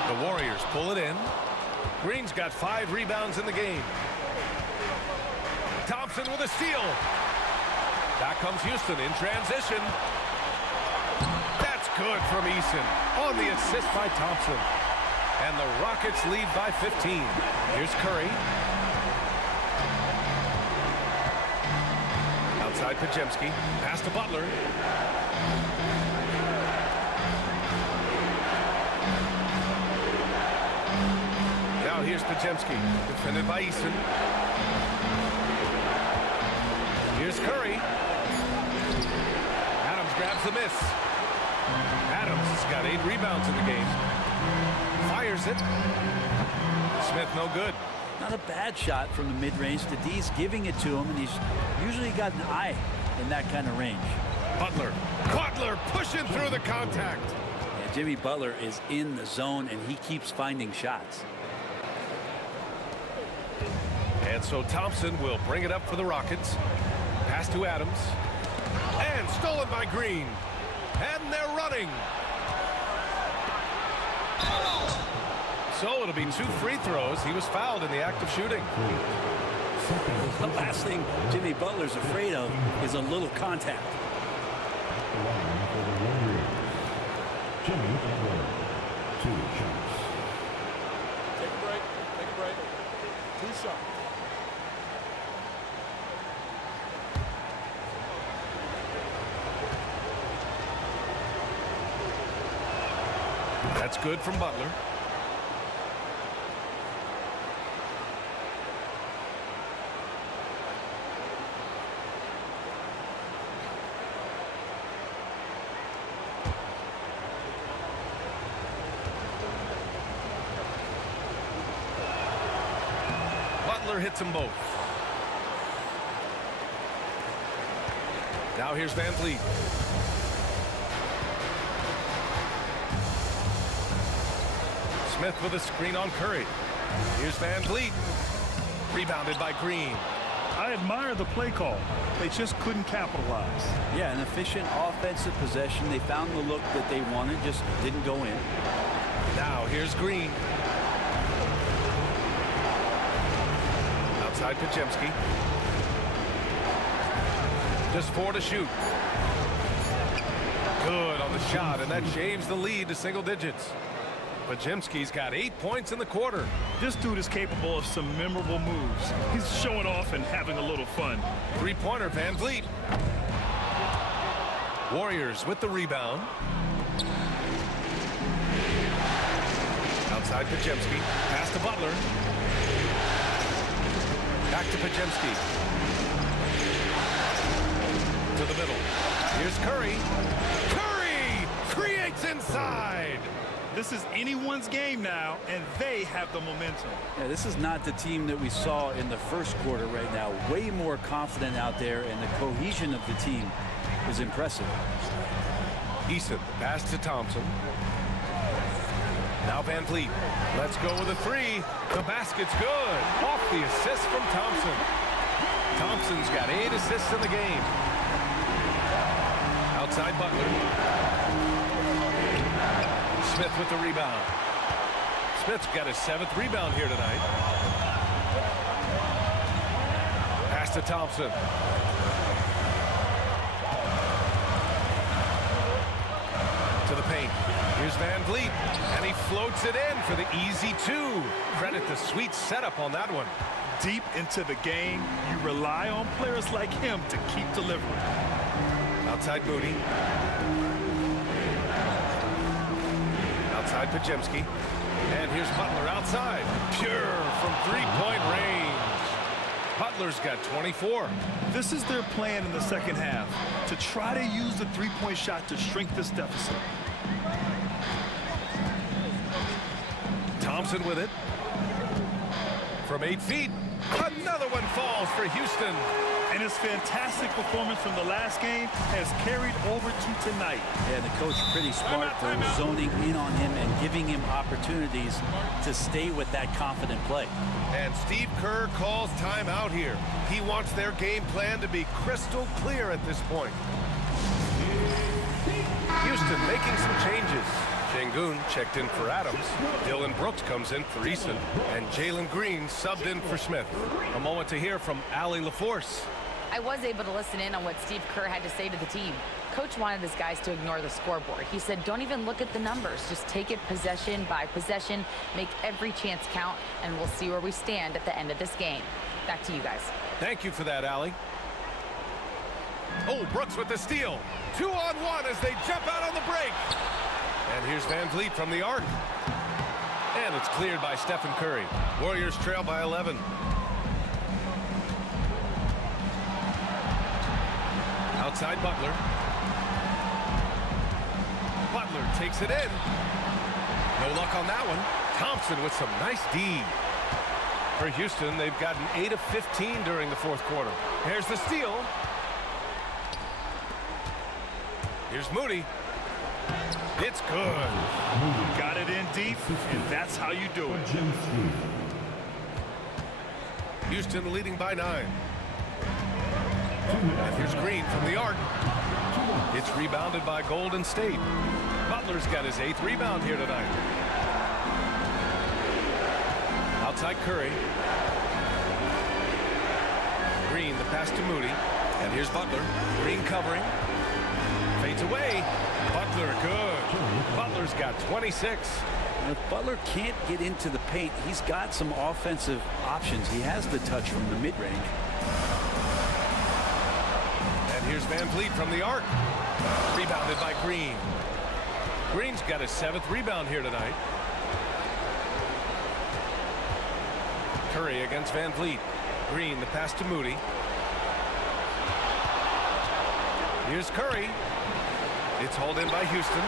The Warriors pull it in. Green's got 5 rebounds in the game. Thompson with a steal. Back comes Houston in transition. That's good from Eason on the assist by Thompson. And the Rockets lead by 15. Here's Curry. Outside Podziemski. Pass to Butler. Now here's Podziemski. Defended by Eason. Here's Curry. Adams grabs the miss. Adams has got 8 rebounds in the game. Fires it. Smith no good. Not a bad shot from the mid-range. The D's giving it to him, and he's usually got an eye in that kind of range. Butler pushing through the contact. Yeah, Jimmy Butler is in the zone, and he keeps finding shots. And so Thompson will bring it up for the Rockets. Pass to Adams. And stolen by Green. And they're running. So it'll be 2 free throws. He was fouled in the act of shooting. The last thing Jimmy Butler's afraid of is a little contact. Jimmy Butler, 2 shots. Take a break. 2 shots. That's good from Butler. Butler hits them both. Now here's Van Vliet. Smith with a screen on Curry. Here's Van Vliet. Rebounded by Green. I admire the play call. They just couldn't capitalize. Yeah, an efficient offensive possession. They found the look that they wanted, just didn't go in. Now here's Green. Outside Pajemski. Just 4 to shoot. Good on the shot, and that shaves the lead to single digits. Pajemski's got 8 points in the quarter. This dude is capable of some memorable moves. He's showing off and having a little fun. Three-pointer, Van Vliet. Warriors with the rebound. Outside Pajemski. Pass to Butler. Back to Pajemski. To the middle. Here's Curry. Curry creates inside. This is anyone's game now, and they have the momentum. Yeah, this is not the team that we saw in the first quarter right now. Way more confident out there, and the cohesion of the team is impressive. Eason, pass to Thompson. Now Van Vliet. Let's go with a three. The basket's good. Off the assist from Thompson. Thompson's got 8 assists in the game. Outside Butler. Smith with the rebound. Smith's got his 7th rebound here tonight. Pass to Thompson. To the paint. Here's Van Vliet. And he floats it in for the easy 2. Credit the sweet setup on that one. Deep into the game, you rely on players like him to keep delivering. Outside Moody. Outside Pajemski. And here's Butler outside. Pure from three-point range. Butler's got 24. This is their plan in the second half, to try to use the three-point shot to shrink this deficit. Thompson with it. From 8 feet. Another one falls for Houston. And his fantastic performance from the last game has carried over to tonight. Yeah, the coach pretty smart for zoning in on him and giving him opportunities to stay with that confident play. And Steve Kerr calls timeout here. He wants their game plan to be crystal clear at this point. Houston making some changes. Şengün checked in for Adams. Dylan Brooks comes in for Eason. And Jalen Green subbed in for Smith. A moment to hear from Allie LaForce. I was able to listen in on what Steve Kerr had to say to the team. Coach wanted his guys to ignore the scoreboard. He said, don't even look at the numbers. Just take it possession by possession, make every chance count, and we'll see where we stand at the end of this game. Back to you guys. Thank you for that, Allie. Oh, Brooks with the steal. 2-on-1 as they jump out on the break. And here's Van Vliet from the arc. And it's cleared by Stephen Curry. Warriors trail by 11. Outside Butler. Butler takes it in. No luck on that one. Thompson with some nice D. For Houston, they've gotten 8 of 15 during the fourth quarter. Here's the steal. Here's Moody. It's good. Got it in deep, and that's how you do it. Houston leading by 9. And here's Green from the arc. It's rebounded by Golden State. Butler's got his 8th rebound here tonight. Outside Curry. Green, the pass to Moody. And here's Butler. Green covering. Fades away. Butler, good. Butler's got 26. If Butler can't get into the paint, he's got some offensive options. He has the touch from the mid-range. And here's Van Vliet from the arc. Rebounded by Green. Green's got his 7th rebound here tonight. Curry against Van Vliet. Green, the pass to Moody. Here's Curry. It's hauled in by Houston.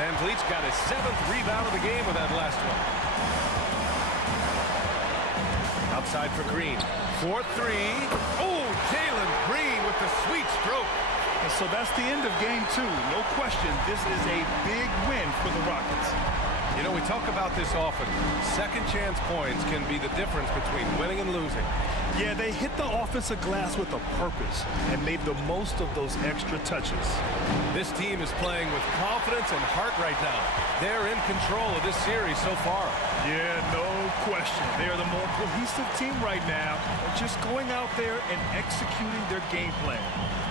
Van Vliet's got his 7th rebound of the game with that last one. Outside for Green. 4-3. Oh, Jalen Green with the sweet stroke. And so that's the end of game 2. No question, this is a big win for the Rockets. You know, we talk about this often. Second chance points can be the difference between winning and losing. Yeah, they hit the offensive glass with a purpose and made the most of those extra touches. This team is playing with confidence and heart right now. They're in control of this series so far. Yeah, no question. They are the more cohesive team right now, just going out there and executing their game plan.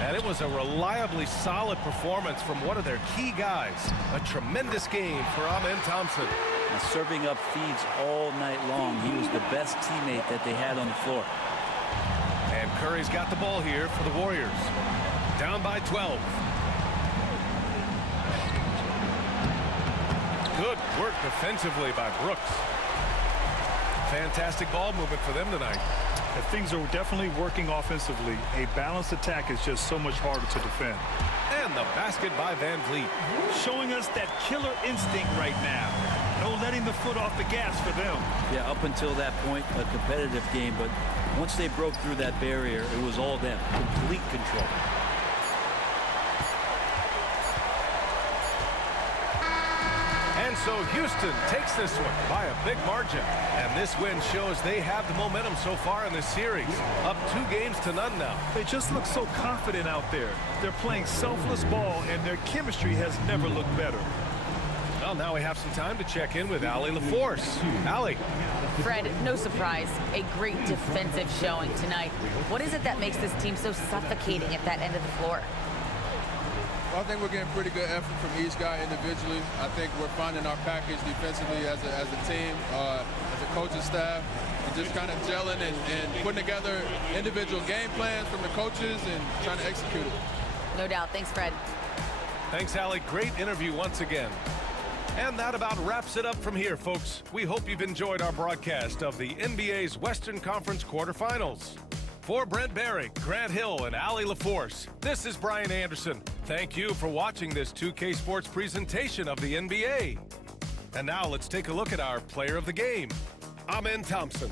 And it was a reliably solid performance from one of their key guys. A tremendous game for Amen Thompson. And serving up feeds all night long. He was the best teammate that they had on the floor. And Curry's got the ball here for the Warriors. Down by 12. Good work defensively by Brooks. Fantastic ball movement for them tonight. If things are definitely working offensively, a balanced attack is just so much harder to defend. And the basket by Van Vliet. Showing us that killer instinct right now. No letting the foot off the gas for them. Yeah, up until that point, a competitive game, but once they broke through that barrier, it was all them. Complete control. And so Houston takes this one by a big margin. And this win shows they have the momentum so far in this series. Up 2-0 now. They just look so confident out there. They're playing selfless ball, and their chemistry has never looked better. Well, now we have some time to check in with Allie LaForce. Allie. Fred, no surprise, a great defensive showing tonight. What is it that makes this team so suffocating at that end of the floor? Well, I think we're getting pretty good effort from each guy individually. I think we're finding our package defensively as a team, as a coaching staff, and just kind of gelling and putting together individual game plans from the coaches and trying to execute it. No doubt. Thanks, Fred. Thanks, Allie. Great interview once again. And that about wraps it up from here, folks. We hope you've enjoyed our broadcast of the NBA's Western Conference quarterfinals. For Brent Barry, Grant Hill, and Allie LaForce, this is Brian Anderson. Thank you for watching this 2K Sports presentation of the NBA. And now let's take a look at our player of the game, Amen Thompson.